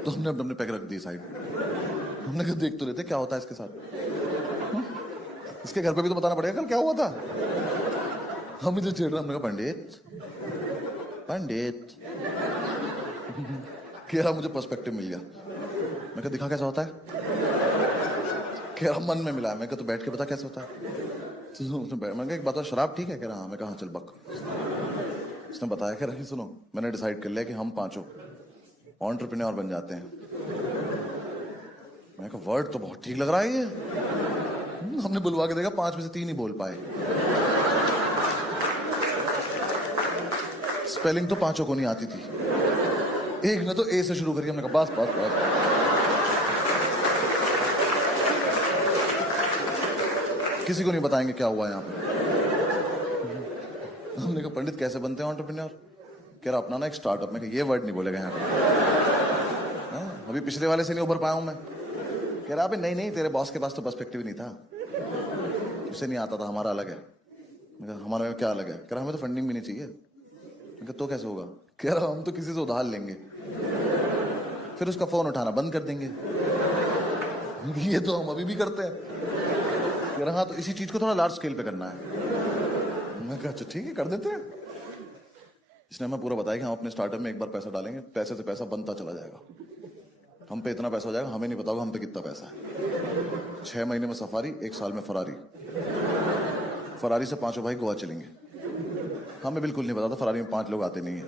तो हमने अपने पैग रख दी साइड। हमने कहा देख तो लेते क्या होता है इसके साथ, इसके घर पे भी तो बताना पड़ेगा कल क्या हुआ था। हम इधर छेड़ रहे, हमने कहा पंडित पंडित, कह रहा मुझे पर्सपेक्टिव मिल गया। मैं कहा दिखा कैसा होता है? कह रहा मन में मिला। मैं कहा तो बैठ के बता कैसे होता है। मैं कहा एक बात, शराब ठीक है? कह रहा हाँ। मैं कहा हाँ चल बक। उसने बताया कि रही सुनो, मैंने डिसाइड कर लिया कि हम पांचों एंटरप्रेन्योर बन जाते हैं। मैंने कहा वर्ड तो बहुत ठीक लग रहा है ये। हमने बुलवा के देखा 5 में से 3 ही बोल पाए। स्पेलिंग तो पांचों को नहीं आती थी। एक ने तो ए से शुरू करी, हमने कहा बस बस बस। किसी को नहीं बताएंगे क्या हुआ यहाँ पे। हमने कहा पंडित कैसे बनते हैं एंटरप्रेन्योर? कह रहा अपना ना एक स्टार्टअप। में ये वर्ड नहीं बोलेगा यहाँ पे। अभी पिछले वाले से नहीं उभर पाया हूं मैं। कह रहा अबे नहीं नहीं, तेरे बॉस के पास तो पर्सपेक्टिव नहीं था, उसे नहीं आता था, हमारा अलग है। हमारा क्या अलग है? कह रहा हमें तो फंडिंग भी नहीं चाहिए। तो कैसे होगा? कह रहा हम तो किसी से उधार लेंगे, फिर उसका फोन उठाना बंद कर देंगे। ये तो हम अभी भी करते हैं। कह रहा हाँ, तो इसी चीज को थोड़ा लार्ज स्केल पे करना है। मैं कहा अच्छा ठीक है, कर देते हैं। इसने हमें पूरा बताया कि हम अपने स्टार्टअप में एक बार पैसा डालेंगे, पैसे से पैसा बनता चला जाएगा। हम पे इतना पैसा हो जाएगा, हमें नहीं पता होगा हम पे कितना पैसा है। 6 महीने में सफारी, 1 साल में फरारी। फरारी से 5 भाई गोवा चलेंगे। हमें बिल्कुल नहीं पता था फरारी में 5 लोग आते नहीं है।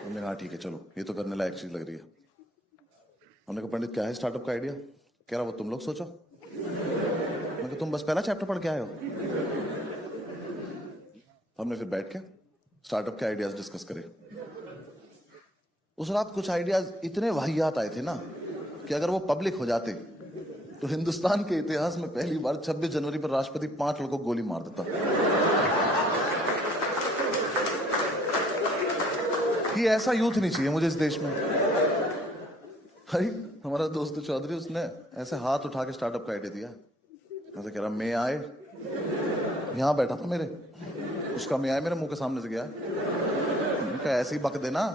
हमने कहा ठीक है चलो, ये तो करने लायक चीज लग रही है। हमने कहा पंडित क्या है स्टार्टअप का आइडिया? कह रहा वो तुम लोग सोचो। मैं कहा तुम बस पहला चैप्टर पढ़ के आए हो। हमने फिर बैठ के स्टार्टअप के आइडियाज डिस्कस करे। उस रात कुछ आइडियाज इतने वाहियात आए थे ना कि अगर वो पब्लिक हो जाते तो हिंदुस्तान के इतिहास में पहली बार 26 जनवरी पर राष्ट्रपति 5 लोगों को गोली मार देता। कि ऐसा यूथ नहीं चाहिए मुझे इस देश में। भाई हमारा दोस्त चौधरी, उसने ऐसे हाथ उठा के स्टार्टअप का आइडिया दिया। ऐसे कह रहा मैं आए, यहां बैठा था मेरे, उसका मैं आए मेरे मुंह के सामने से गया। उनका ऐसे ही बक देना।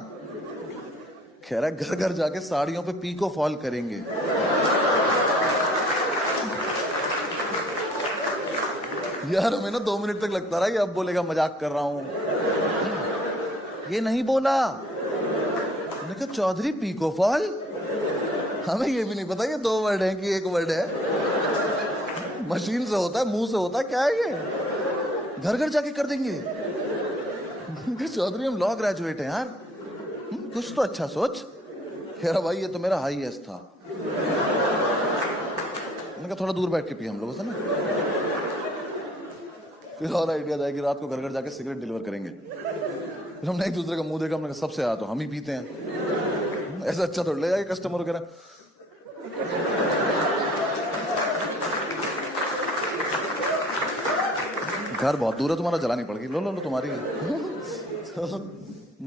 कह रहा घर घर जाके साड़ियों पे पीको फॉल करेंगे। यार हमें ना 2 मिनट तक लगता रहा कि अब बोलेगा मजाक कर रहा हूं। ये नहीं बोला। मैंने कहा चौधरी पीको फॉल, हमें ये भी नहीं पता ये 2 वर्ड है कि 1 वर्ड है। मशीन से होता है, मुंह से होता है, क्या है ये? घर घर जाके कर देंगे। चौधरी हम लॉ ग्रेजुएट हैं यार, कुछ तो अच्छा सोच। कह रहा भाई ये तो मेरा हाईएस्ट था। मैंने कहा थोड़ा दूर बैठ के पिए हम लोगों से ना। फिर और आइडिया जाएगी, रात को घर घर जाके सिगरेट डिलीवर करेंगे। फिर हमने एक दूसरे का मुंह देखा, हमने कहा सबसे आया तो हम ही पीते हैं, ऐसा अच्छा थोड़ा ले जाए कस्टमर वगैरह। घर बहुत दूर है तुम्हारा, जलानी पड़ेगी, लो लो लो तुम्हारी।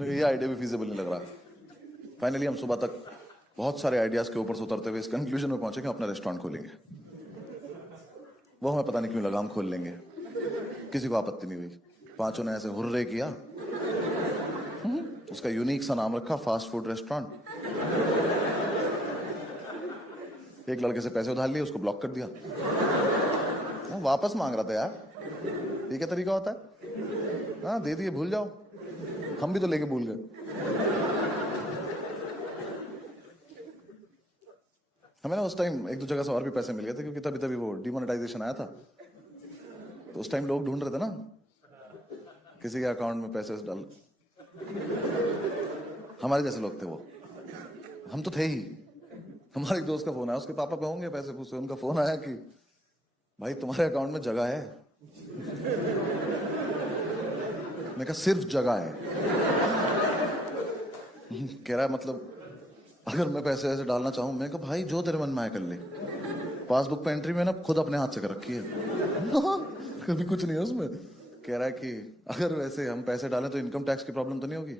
ये आइडिया भी फीजिबल नहीं लग रहा। फाइनली हम सुबह तक बहुत सारे आइडियाज के ऊपर से उतरते हुए इस कंक्लूजन में पहुंचे कि अपना रेस्टोरेंट खोलेंगे। वो हमें पता नहीं क्यों लगा हम खोल लेंगे, किसी को आपत्ति नहीं हुई। 5 ने ऐसे हुर्रे किया। उसका यूनिक सा नाम रखा फास्ट फूड रेस्टोरेंट। एक लड़के से पैसे उधार लिए, उसको ब्लॉक कर दिया। वो वापस मांग रहा था यार, ये क्या तरीका होता है? हाँ दे दिए, भूल जाओ। हम भी तो लेके भूल गए। हमें ना उस टाइम 1-2 जगह से और भी पैसे मिल गए थे, क्योंकि तभी वो डिमोनेटाइजेशन आया था। तो उस टाइम लोग ढूंढ रहे थे ना किसी के अकाउंट में पैसे डाल। हमारे जैसे लोग थे वो, हम तो थे ही। हमारे एक दोस्त का फोन आया, उसके पापा पे होंगे पैसे पूछे। उनका फोन आया कि भाई तुम्हारे अकाउंट में जगह है। मैं कहा सिर्फ जगह है? कह रहा है मतलब अगर मैं पैसे ऐसे डालना चाहूं? मैं कहा भाई जो तेरे मन में आए कर ले। पासबुक पे एंट्री में ना खुद अपने हाथ से कर रखी है। कभी कुछ नहीं है उसमें। कह रहा है कि अगर वैसे हम पैसे डालें तो इनकम टैक्स की प्रॉब्लम तो नहीं होगी?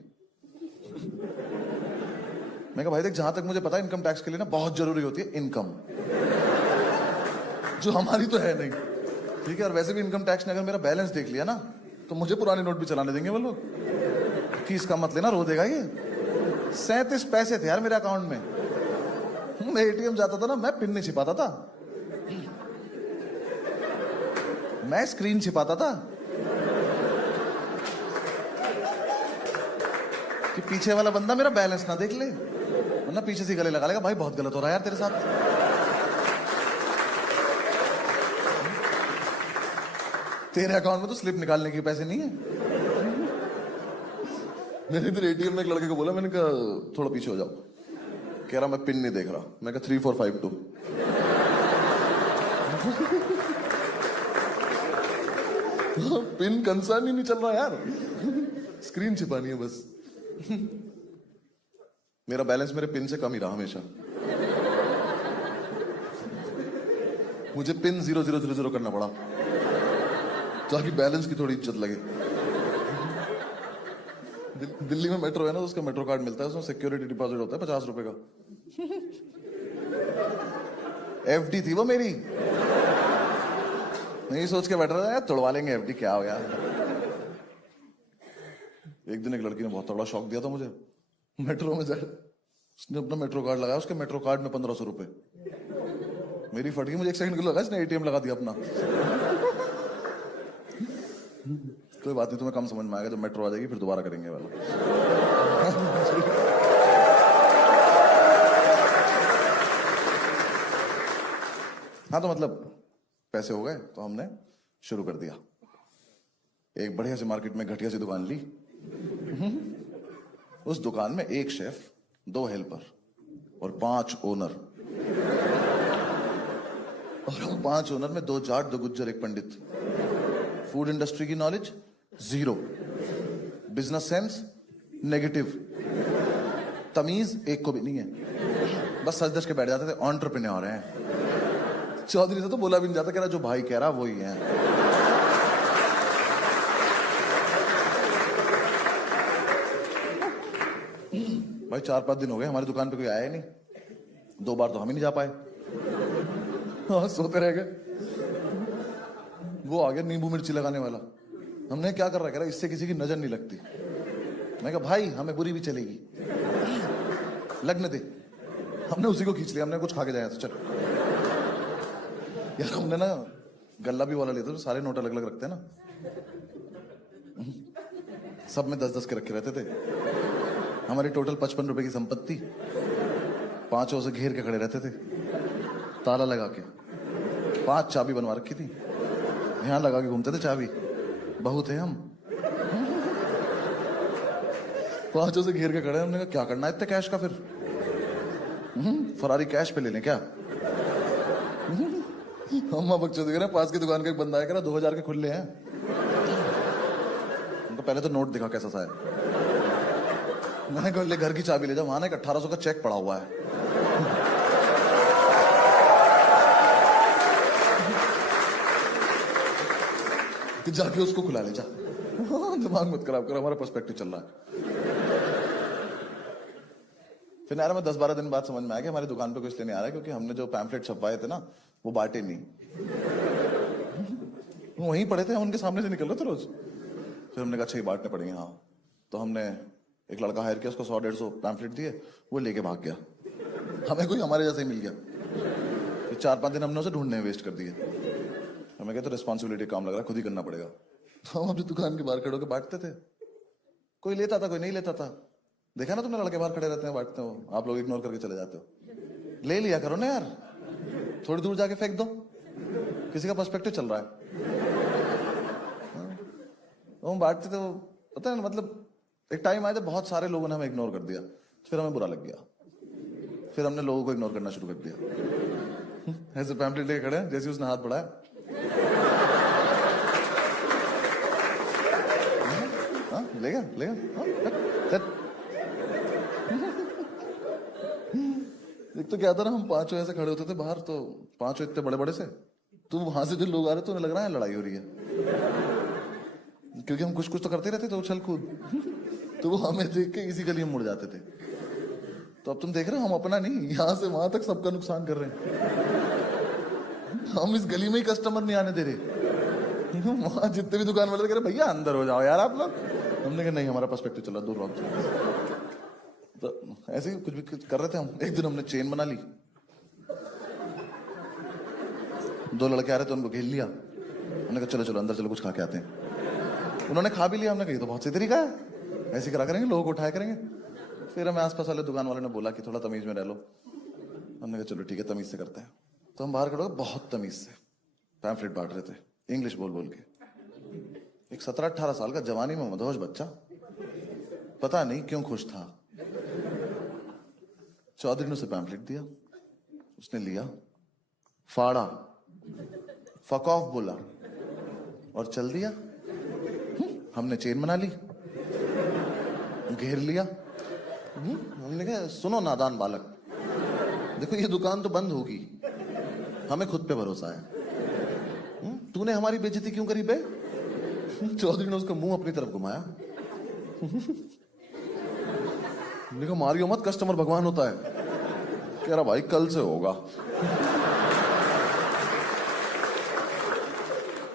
मैं कहा भाई देख, जहां तक मुझे पता है इनकम टैक्स के लिए ना बहुत जरूरी होती है इनकम, जो हमारी तो है नहीं। ठीक है, और वैसे भी इनकम टैक्स ने अगर मेरा बैलेंस देख लिया ना तो मुझे पुराने नोट भी चलाने देंगे वो लोग कि इसका मत लेना, रो देगा ये। 37 पैसे थे यार मेरे अकाउंट में। मैं एटीएम जाता था ना, मैं पिन नहीं छिपाता था, मैं स्क्रीन छिपाता था कि पीछे वाला बंदा मेरा बैलेंस ना देख ले, वरना पीछे से गले लगा लेगा भाई बहुत गलत हो रहा है यार तेरे साथ। तेरे अकाउंट में तो स्लिप निकालने के पैसे नहीं है। मैंने इधर एटीएम में एक लड़के को बोला, मैंने कहा थोड़ा पीछे हो जाओ। कह रहा मैं पिन नहीं देख रहा। मैं कहा 3452। पिन कंसर्न ही नहीं चल रहा यार, स्क्रीन छिपानी है बस। मेरा बैलेंस मेरे पिन से कम ही रहा हमेशा। मुझे पिन 0000 करना पड़ा ताकि बैलेंस की थोड़ी इज्जत लगे। दिल्ली में मेट्रो है ना, तो उसका मेट्रो कार्ड मिलता है, उसमें सिक्योरिटी डिपॉजिट होता है 50 रुपए का। एफडी थी वो मेरी, नहीं सोच के बैठ रहा है तोड़वा लेंगे एफडी, क्या हो गया। एक दिन एक लड़की ने बहुत तगड़ा शौक दिया था मुझे। मेट्रो में जाए, उसने अपना मेट्रो कार्ड लगाया, उसके मेट्रो कार्ड में 1500 रुपए। मेरी फट गई, मुझे 1 सेकंड के लिए लगा इसने एटीएम लगा दिया अपना। कोई बात नहीं, तुम्हें कम समझ में आएगा, जब मेट्रो आ जाएगी फिर दोबारा करेंगे वाला। हाँ तो मतलब पैसे हो गए तो हमने शुरू कर दिया। एक बढ़िया सी मार्केट में घटिया सी दुकान ली। उस दुकान में 1 शेफ, 2 हेल्पर और 5 ओनर। और हम 5 ओनर में 2 जाट, 2 गुज्जर, 1 पंडित। फूड इंडस्ट्री की नॉलेज 0, बिजनेस सेंस नेगेटिव, तमीज एक को भी नहीं है। बस सच धज के बैठ जाते थे, एंटरप्रेन्योर हैं। चौधरी से तो बोला भी नहीं जाता, कह रहा जो भाई कह रहा वही है। भाई 4-5 दिन हो गए हमारी दुकान पे कोई आया ही नहीं। 2 बार तो हम ही नहीं जा पाए। हाँ, सोते रह गए। वो आ गया नींबू मिर्ची लगाने वाला। हमने क्या कर रहा है, कह रहा इससे किसी की नजर नहीं लगती। मैं कहा भाई हमें बुरी भी चलेगी, लगने दे। हमने उसी को खींच लिया, हमने कुछ खा के जाया तो चल। यार हमने ना गल्ला भी वाला लेते थे, सारे नोट अलग अलग रखते हैं ना, सब में 10-10 के रखे रहते थे। हमारी टोटल 55 रुपए की संपत्ति, 5 से घेर के खड़े रहते थे, ताला लगा के। 5 चाबी बनवा रखी थी, यहां लगा के घूमते थे चाबी। बहुत है हम। 5 से घेर के खड़े। हमने कहा क्या करना है इतने कैश का, फिर फरारी कैश पे ले लें क्या। अम्मा बच्चों देख रहे हैं, पास की दुकान का एक बंदा है, कह रहा 2000 के खुले हैं। उनको पहले तो नोट दिखा कैसा सा है। मैंने कहा ले घर की चाबी ले जाओ, वहां ना 1800 का चेक पड़ा हुआ है। कि जाके उसको खुला ले जा। दिमाग मत खराब करो, हमारा पर्सपेक्टिव चल रहा है। फिर यार मैं 10-12 दिन बाद समझ में आया कि हमारी दुकान पे कुछ लेने आ रहा है, क्योंकि हमने जो पैम्फलेट छपवाए थे ना वो बांटे नहीं। वहीं पड़े थे, हम उनके सामने से निकल रहे थे रोज। फिर हमने कहा अच्छा ये बांटने पड़ेंगे। हाँ तो हमने एक लड़का हायर किया, उसको 100-150 पैम्फलेट दिए, वो लेके भाग गया। हमें कोई हमारे जैसा ही मिल गया। फिर 4-5 दिन हमने उसे ढूंढने वेस्ट कर दिए। हमें कहते रिस्पॉन्सिबिलिटी काम लग रहा है, खुद ही करना पड़ेगा। तो हम अपनी दुकान के बाहर खड़े होकर बांटते थे। कोई लेता था, कोई नहीं लेता था। देखा ना तुमने, लड़के बाहर खड़े रहते हैं बांटते हो, आप लोग इग्नोर करके चले जाते हो। ले लिया करो ना यार, थोड़ी दूर जाके फेंक दो, किसी का पर्सपेक्टिव चल रहा है। तो हम बांटते थे, पता है ना, मतलब एक टाइम आया जब बहुत सारे लोगों ने हमें इग्नोर कर दिया, फिर हमें बुरा लग गया। फिर हमने लोगों को इग्नोर करना शुरू कर दिया। ऐसे पैम्पलेट लेके खड़े हैं, जैसे उसने हाथ बढ़ाया, लेगा लेगा। एक तो क्या था ना, हम 5 ऐसे खड़े होते थे बाहर, तो 5 इतने बड़े बड़े से, तो वहां से जो लोग आ रहे थे उन्हें लग रहा है लड़ाई हो रही है, क्योंकि हम कुछ कुछ तो करते रहते थे, उछल कूद। तो वो हमें देख के इसी गली में मुड़ जाते थे। तो अब तुम देख रहे हो, हम अपना नहीं, यहां से वहां तक सबका नुकसान कर रहे हैं। हम इस गली में ही कस्टमर नहीं आने दे रहे। वहां जितने भी दुकान वाले कह रहे भैया अंदर हो जाओ यार आप लोग। हमने कहा नहीं, हमारा पर्सपेक्टिव चल रहा, दूर रहो। तो ऐसे ही कुछ भी कर रहे थे हम। एक दिन हमने चेन बना ली, 2 लड़के आ रहे थे, उनको घेर लिया। हमने कहा चलो चलो अंदर चलो, कुछ खा के आते हैं। उन्होंने खा भी लिया। हमने कहा ये तो बहुत सही तरीका है, ऐसे करा करेंगे, लोगों को उठाया करेंगे। फिर हमें आसपास वाले दुकान वाले ने बोला कि थोड़ा तमीज में रह लो। हमने कहा चलो ठीक है, तमीज से करते हैं। तो हम बाहर खड़े हो, बहुत तमीज से पैम्फलेट बांट रहे थे, इंग्लिश बोल बोल के। एक 17-18 साल का जवानी में मदहोश बच्चा पता नहीं क्यों खुश था। चौधरी ने उसे पैम्फलेट दिया, उसने लिया, फाड़ा, फक ऑफ बोला और चल दिया। हमने चेन बना ली, घेर लिया। हमने कहा सुनो नादान बालक, देखो ये दुकान तो बंद होगी, हमें खुद पे भरोसा है। तूने हमारी बेइज्जती क्यों करी बे? चौधरी ने उसका मुंह अपनी तरफ घुमाया। देखो मारियो मत, कस्टमर भगवान होता है। कह रहा भाई कल से होगा।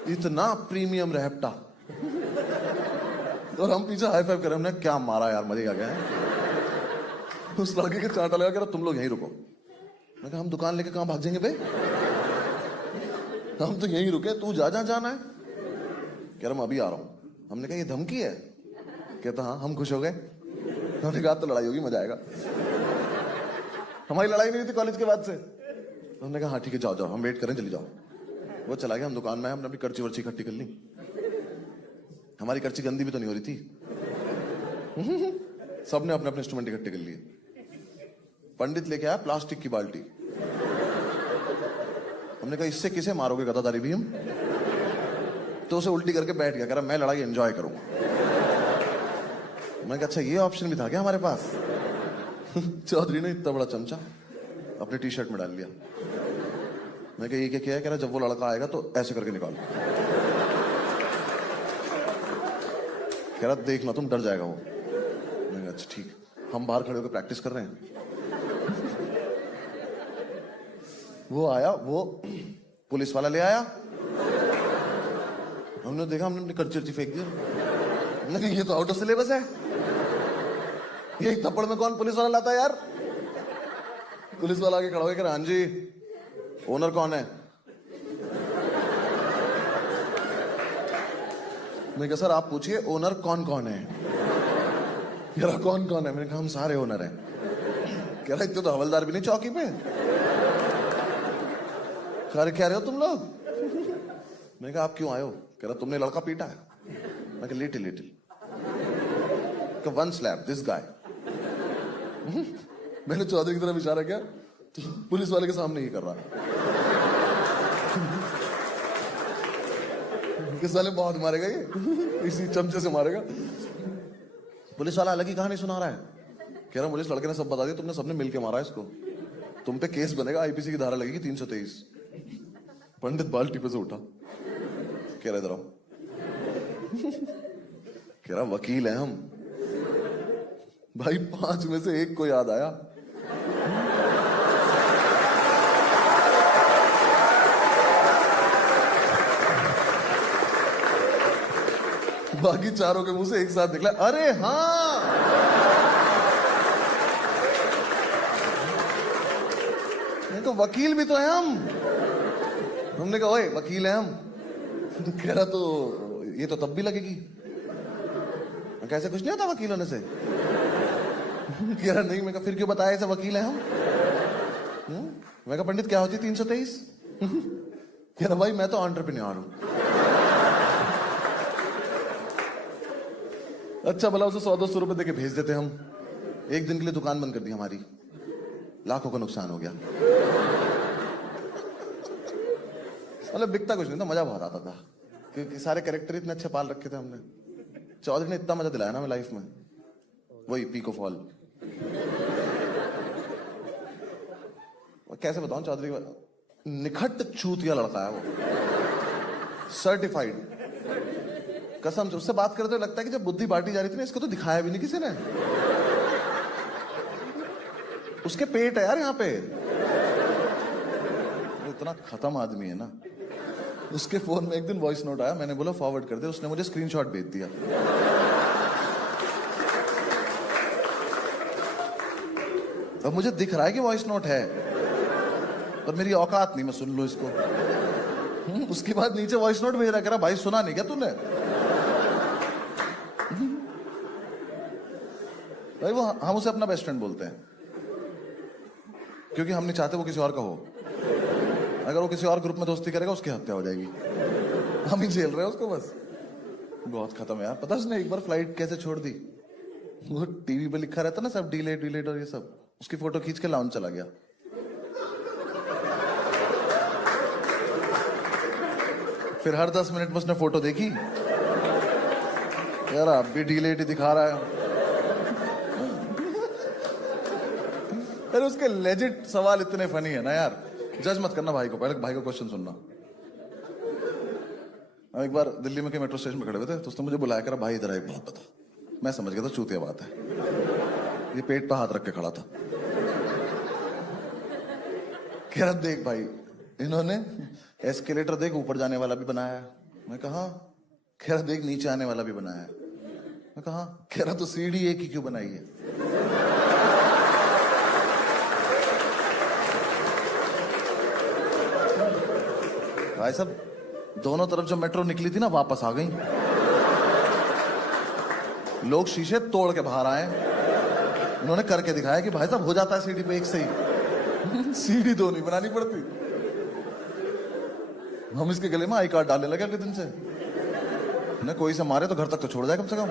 इतना प्रीमियम रहपटा, और हम पीछे हाई फाइव कर रहे हैं। हमने क्या मारा यार, मजे आ गए। उस लड़के के चांटा लगा, कह रहा तुम लोग यहीं रुको। मैं कहा हम दुकान लेके कहां भाग जाएंगे बे, हम तो यहीं रुके, तू जा जहां जाना है। कह रहा मैं अभी आ रहा हूं। हमने कहा ये धमकी है? कहता हाँ। हम खुश हो गए। हमने कहा तो लड़ाई होगी, मजा आएगा। हमारी लड़ाई नहीं हुई थी कॉलेज के बाद से। हमने कहा हाँ ठीक है, जाओ जाओ, हम वेट करें, चली जाओ। वो चला गया, हम दुकान में, हमने अपनी कर्ची वर्ची इकट्ठी कर ली। हमारी कर्ची गंदी भी तो नहीं हो रही थी। सबने अपने अपने इंस्ट्रूमेंट इकट्ठे कर लिए। पंडित लेके आया प्लास्टिक की बाल्टी। हमने कहा इससे किसे मारोगे गदादारी भी हम? तो उसे उल्टी करके बैठ गया, कह रहा मैं लड़ाई एंजॉय करूंगा। मैंने कहा अच्छा ये ऑप्शन भी था क्या हमारे पास? चौधरी ने इतना बड़ा चमचा अपने टी शर्ट में डाल लिया। मैं कहा ये क्या किया है? कह रहा जब वो लड़का आएगा तो ऐसे करके निकालो। कह रहा देखना तुम डर जाएगा वो। मैंने कहा अच्छा ठीक। हम बाहर खड़े होकर प्रैक्टिस कर रहे हैं। वो आया, वो पुलिस वाला ले आया। हमने देखा, हमने अपनी कर्ची फेंक दिया। हमने कहा ये तो आउट ऑफ सिलेबस है, ये एक थप्पड़ में कौन पुलिस वाला लाता है यार? पुलिस वाला आगे खड़ा हो गया, हाँ जी ओनर कौन है? मैं कहा सर आप पूछिए ओनर कौन कौन है। कह रहा कौन कौन है? मैंने कहा हम सारे ओनर हैं। कह रहा इतने तो हवलदार भी नहीं चौकी पे। कह रहे हो तुम लोग? मैंने कहा आप क्यों आए हो? कह रहा तुमने लड़का पीटा है। मैं कहा little little, one slap this guy. मैंने चौधरी की तरफ इशारा किया, पुलिस वाले के सामने ही कर रहा है। किस वाले बहुत मारेगा ये, इसी चमचे से मारेगा। पुलिस वाला अलग ही कहानी सुना रहा है। कह रहा पुलिस लड़के ने सब बता दिया, तुमने सबने मिलके मारा है इसको, तुम पे केस बनेगा, आईपीसी की धारा लगेगी 323। पंडित बाल्टी पे से उठा, कह रहा इधर आओ। कह रहा वकील है हम। भाई 5 में से 1 को याद आया। बाकी चारों के मुंह से एक साथ निकला अरे हाँ। तो वकील भी तो है हम। हमने कहा ओए वकील है हम। तो कह रहा तो ये तो तब भी लगेगी। कैसे कुछ नहीं होता वकील होने से? कह रहा नहीं। मैं कहा फिर क्यों बताया ऐसे वकील है हम? मैं कहा पंडित क्या होती 323? कह रहा भाई मैं तो एंटरप्रेन्योर हूं। अच्छा भला उसे 100-200 रुपए देके भेज देते हम। एक दिन के लिए दुकान बंद कर दी हमारी, लाखों का नुकसान हो गया। मतलब बिकता कुछ नहीं था, मजा बहुत आता था क्योंकि सारे कैरेक्टर इतने अच्छे पाल रखे थे हमने। चौधरी ने इतना मजा दिलाया ना हमें लाइफ में, वही पीको फॉल। कैसे बताऊं, चौधरी निखट चूतिया लड़का है वो, सर्टिफाइड। कसम से उससे बात करते हुए लगता है कि जब बुद्धि बांटी जा रही थी ना, इसको तो दिखाया भी नहीं किसी ने। उसके पेट है यार यहाँ पे। इतना खत्म आदमी है ना। उसके फोन में एक दिन वॉइस नोट आया, मैंने बोला फॉरवर्ड कर दे, उसने मुझे स्क्रीनशॉट भेज दिया। अब मुझे दिख रहा है कि वॉइस नोट है, पर मेरी औकात नहीं मैं सुन लूं इसको। उसके बाद नीचे वॉइस नोट भेज रहा, कह रहा भाई सुना नहीं क्या तूने? भाई वो हम उसे अपना बेस्ट फ्रेंड बोलते हैं क्योंकि हम नहीं चाहते वो किसी और का हो। अगर वो किसी और ग्रुप में दोस्ती करेगा उसकी हत्या हो जाएगी। हम ही झेल रहे हैं उसको बस। बहुत खत्म है यार। पता उसने एक बार फ्लाइट कैसे छोड़ दी? वो टीवी पे लिखा रहता ना सब डिलेट डिलेट और ये सब, उसकी फोटो खींच के लाउंज चला गया। फिर हर 10 मिनट में उसने फोटो देखी, यार अब भी डिलेट ही दिखा रहा है। अरे उसके लेजिट सवाल इतने फनी है ना यार। जज मत करना भाई को, पहले भाई को क्वेश्चन सुनना। हम एक बार दिल्ली में के मेट्रो स्टेशन में खड़े हुए थे, तो उसने मुझे बुलाया, करा भाई इधर एक बात बता। मैं समझ गया था चूतिया बात है, ये पेट पे हाथ रख के खड़ा था। कह रहा देख भाई, इन्होंने एस्केलेटर देख ऊपर जाने वाला भी बनाया है। मैं कहा, कह रहा देख नीचे आने वाला भी बनाया है। मैं कहा, कह रहा तो सीढ़ी एक ही क्यों बनाई है? भाई साहब दोनों तरफ जब मेट्रो निकली थी ना, वापस आ गई। लोग शीशे तोड़ के बाहर आए, उन्होंने करके दिखाया कि भाई साहब हो जाता है सीढ़ी पे एक से ही। सीढ़ी दो नहीं बनानी पड़ती। हम इसके गले में आई कार्ड डालने लगे अगले दिन से। न कोई से मारे तो घर तक तो छोड़ जाए कम से कम।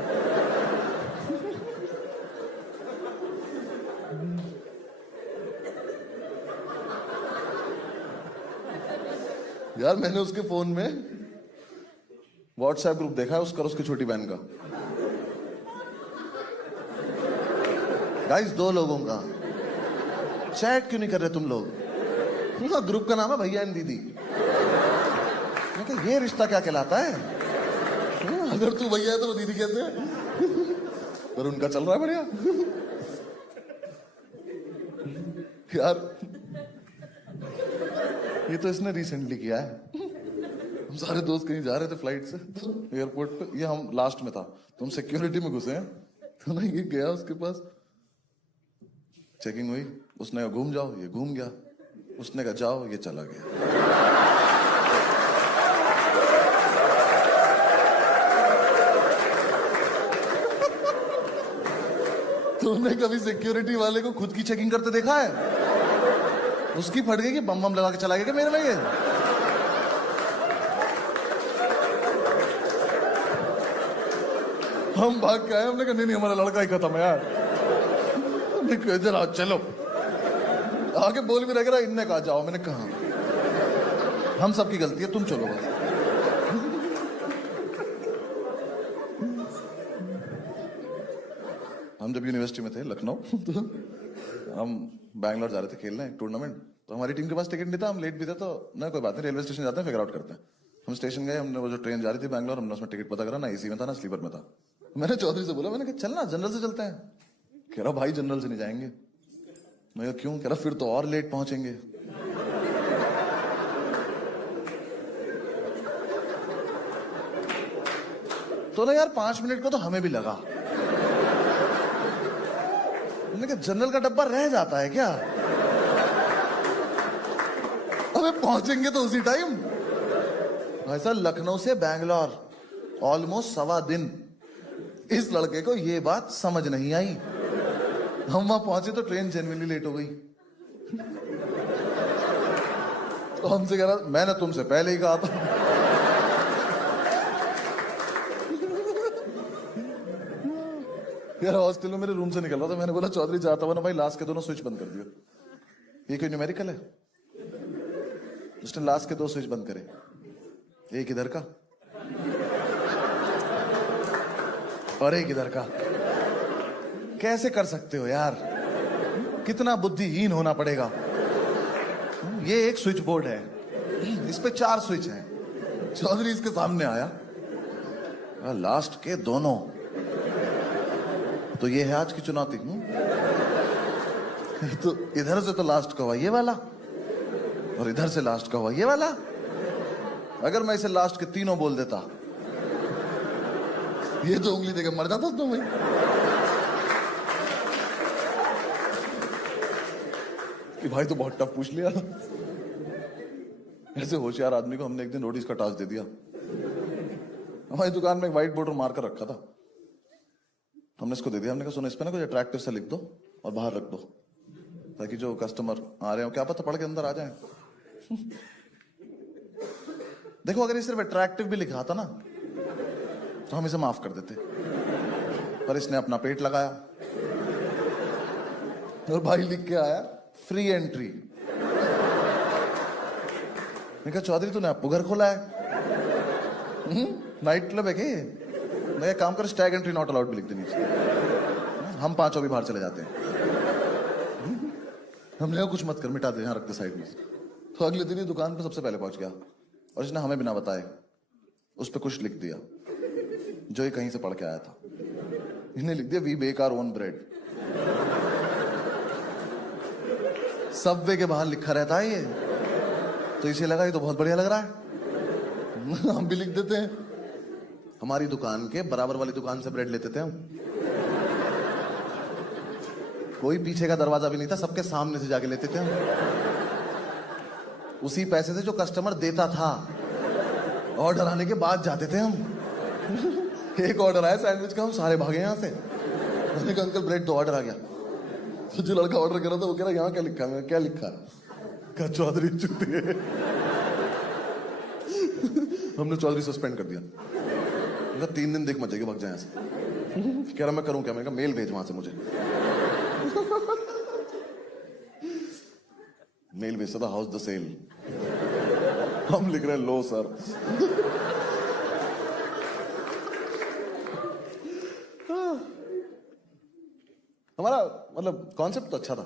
यार मैंने उसके फोन में व्हाट्सएप ग्रुप देखा है उसका, उसकी छोटी बहन का। गाइस 2 लोगों का चैट क्यों नहीं कर रहे तुम लोग? ग्रुप का नाम है भैया एंड दीदी। ये रिश्ता क्या कहलाता है? अगर तू भैया है तो वो दीदी कैसे है? पर उनका चल रहा है बढ़िया। यार ये तो इसने रिसेंटली किया है। हम सारे दोस्त कहीं जा रहे थे फ्लाइट से, एयरपोर्ट पे, ये हम लास्ट में था, तो हम सिक्योरिटी में घुसे हैं। तो ना ये गया उसके पास, चेकिंग हुई, उसने कहा घूम जाओ, ये घूम गया। उसने कहा जाओ, ये चला गया। तुमने कभी सिक्योरिटी वाले को खुद की चेकिंग करते देखा है? उसकी फट गई कि बम बम लगा के चला गया क्या मेरे में ये? हम भाग के आए, हमने कहा नहीं हमारा लड़का ही खत्म है यार। जरा चलो, आगे बोल भी रहा, इनने कहा जाओ, मैंने कहा हम सबकी गलती है, तुम चलो बस। हम जब यूनिवर्सिटी में थे लखनऊ, तो हम बैंगलोर जा रहे थे खेलने टूर्नामेंट। तो हमारी टीम के पास टिकट नहीं था, हम लेट भी थे, तो ना कोई बात नहीं, रेलवे स्टेशन जाते हैं फिगर आउट करते हैं। हम स्टेशन गए, हमने वो जो ट्रेन जा रही थी बैंगलोर, हमने उसमें टिकट पता करा, ना एसी में था ना स्लीपर में था। मैंने चौधरी से बोला, मैंने कहा चलना जनरल से चलते हैं। कह रहा भाई जनरल से नहीं जाएंगे। मैं कहा क्यों? कह रहा फिर तो और लेट पहुंचेंगे। तो ना यार 5 मिनट को तो हमें भी लगा। मैंने कहा जनरल का डब्बा रह जाता है क्या? अबे पहुंचेंगे तो उसी टाइम। ऐसा लखनऊ से बैंगलोर ऑलमोस्ट 1.25 दिन। इस लड़के को ये बात समझ नहीं आई। हम वहां पहुंचे तो ट्रेन जेन्युइनली लेट हो गई। तो हमसे कह रहा मैंने तुमसे पहले ही कहा था। यार हॉस्टल में मेरे रूम से निकल रहा था, मैंने बोला चौधरी जाता हुआ ना भाई लास्ट के दोनों स्विच बंद कर दियो। ये कोई न्यूमेरिकल है? उसने लास्ट के 2 स्विच बंद करे, एक इधर का और एक इधर का। कैसे कर सकते हो यार? कितना बुद्धिहीन होना पड़ेगा। ये एक स्विच बोर्ड है, इस पे 4 स्विच हैं। चौधरी इसके सामने आया, लास्ट के दोनों। तो ये है आज की चुनौती। तो इधर से तो लास्ट का हुआ ये वाला, और इधर से लास्ट का हुआ ये वाला। अगर मैं इसे लास्ट के तीनों बोल देता, ये तो उंगली देकर मर जाता तो भाई। कि भाई तो बहुत टफ पूछ लिया। ऐसे होशियार आदमी को हमने एक दिन रोटीज का टास्क दे दिया। हमारी दुकान में एक व्हाइट बोर्ड मार्कर रखा था, हमने इसको दे दिया। हमने कहा सुनो, इस पे ना कुछ अट्रैक्टिव सा लिख दो और बाहर रख दो, ताकि जो कस्टमर आ रहे हो क्या पता पढ़ के अंदर आ जाए। देखो अगर ये सिर्फ अट्रैक्टिव भी लिखा था ना, तो हम इसे माफ कर देते। पर इसने अपना पेट लगाया और भाई लिख के आया फ्री एंट्री। मैं कहा चौधरी तूने आपको घर खोला है? नाइट क्लब है क्या? मैं काम कर स्टैग एंट्री नॉट अलाउड भी लिख देनी चाहिए। हम पांचों भी बाहर चले जाते हैं। हमने कुछ मत कर, मिटा दे, यहाँ रख दे साइड में। तो अगले दिन ही दुकान पे सबसे पहले पहुंच गया और इसने हमें बिना बताए उस पर कुछ लिख दिया जो ये कहीं से पढ़ के आया था। इसने लिख दिया we bake our own bread. Subway के बाहर लिखा रहता है ये, तो इसे लगा ये तो बहुत बढ़िया लग रहा है। हम भी लिख देते हैं। हमारी दुकान के बराबर वाली दुकान से ब्रेड लेते थे हम। कोई पीछे का दरवाजा भी नहीं था, सबके सामने से जाके लेते थे हम। उसी पैसे से जो कस्टमर देता था, ऑर्डर आने के बाद जाते थे हम। एक ऑर्डर आया सैंडविच का, हम सारे भागे यहां से। मैंने कहा अंकल ब्रेड, तो ऑर्डर आ गया। तो जो लड़का ऑर्डर कर रहा था वो कह रहा यहाँ क्या लिखा है? क्या लिखा? कहा चौधरी चुतिए। हमने चौधरी सस्पेंड कर दिया। 3 दिन देख मत जाएगी, भाग जाए ऐसे। कह रहा मैं करूं क्या? मैंने कहा मेल भेज वहां से मुझे। मेल भेजता था हाउस द सेल। हम लिख रहे हैं लो सर। हमारा मतलब कॉन्सेप्ट तो अच्छा था,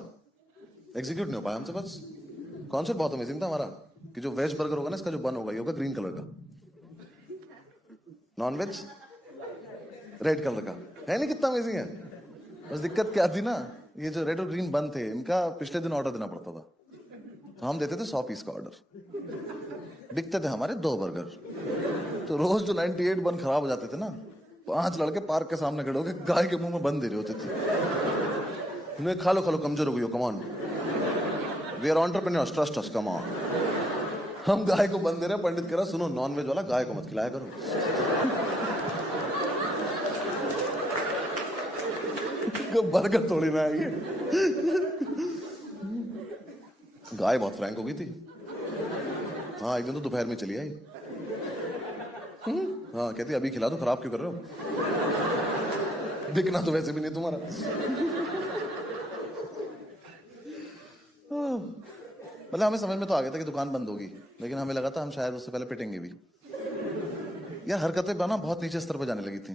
एग्जीक्यूट नहीं हो पाया हमसे। बस कॉन्सेप्ट बहुत अमेजिंग था हमारा कि जो वेज बर्गर होगा ना, इसका जो बन होगा ये होगा ग्रीन कलर का, नॉन वेज रेड कलर का। है नहीं कितना अमेजिंग है? बस दिक्कत क्या थी ना, ये जो रेड और ग्रीन बन थे इनका पिछले दिन ऑर्डर देना पड़ता था। तो हम देते थे 100 पीस का ऑर्डर, बिकते थे हमारे 2 बर्गर। तो रोज जो 98 बन खराब हो जाते थे ना, 5 लड़के पार्क के सामने खड़े होकर गाय के मुंह में बन दे रहे होते थे। उन्हें खा लो कमजोर हो गई हो, come on, we are entrepreneurs, trust us, come on. हम गाय को बन दे रहे हैं, पंडित कह रहा सुनो नॉन वेज वाला गाय को मत खिलाया करो। बर्गर थोड़ी ना है ये। गाय बहुत फ्रैंक हो गई थी। हाँ, एक दिन तो दोपहर में चली आई। हाँ, कहती अभी खिला दो, खराब क्यों कर रहे हो? दिखना तो वैसे भी नहीं तुम्हारा। मतलब हमें समझ में तो आ गया था कि दुकान बंद होगी, लेकिन हमें लगा था हम शायद उससे पहले पिटेंगे भी। यार हरकतें बना बहुत नीचे स्तर पर जाने लगी थी।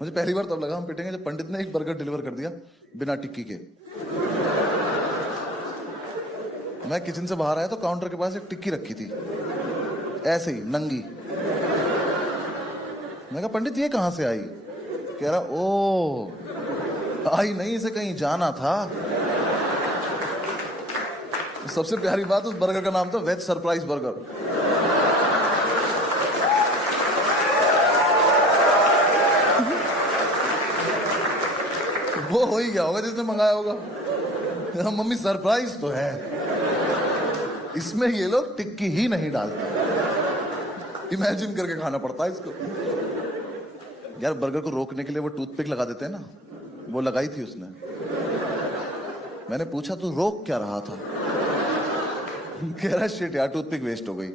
मुझे पहली बार तब लगा हम पिटेंगे जब पंडित ने एक बर्गर डिलीवर कर दिया बिना टिक्की के। मैं किचन से बाहर आया तो काउंटर के पास एक टिक्की रखी थी, ऐसे ही नंगी। मैं कहा पंडित ये कहां से आई? कह रहा ओ आई नहीं, इसे कहीं जाना था। सबसे प्यारी बात, उस बर्गर का नाम था वेज सरप्राइज बर्गर। वो हो ही गया होगा जिसने मंगाया होगा। मम्मी सरप्राइज तो है, इसमें ये लोग टिक्की ही नहीं डालते। इमेजिन करके खाना पड़ता है इसको। यार बर्गर को रोकने के लिए वो टूथपिक लगा देते हैं ना, वो लगाई थी उसने। मैंने पूछा तू रोक क्या रहा था? कह रहा शिट यार टूथपिक वेस्ट हो गई।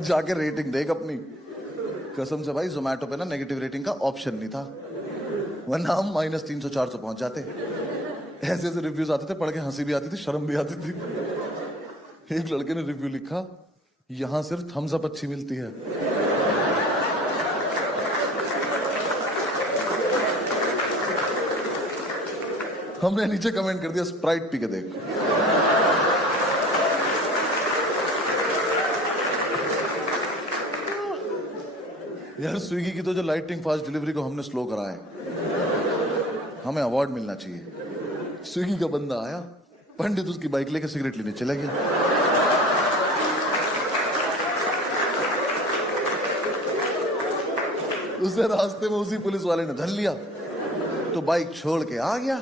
जाके रेटिंग देख अपनी। कसम से भाई जोमेटो पे ना नेगेटिव रेटिंग का ऑप्शन नहीं था, वरना हम -300-400 पहुंच जाते। ऐसे ऐसे रिव्यूज आते थे, पढ़ के हंसी भी आती थी, शर्म भी आती थी। एक लड़के ने रिव्यू लिखा, यहां सिर्फ थम्स अप अच्छी मिलती है। हमने नीचे कमेंट कर दिया स्प्राइट पी के देख। यार स्विगी की तो जो लाइटिंग फास्ट डिलीवरी को हमने स्लो करा है, हमें अवार्ड मिलना चाहिए। स्विगी का बंदा आया, पंडित उसकी बाइक लेके सिगरेट लेने चला गया। उसे रास्ते में उसी पुलिस वाले ने धर लिया तो बाइक छोड़ के आ गया।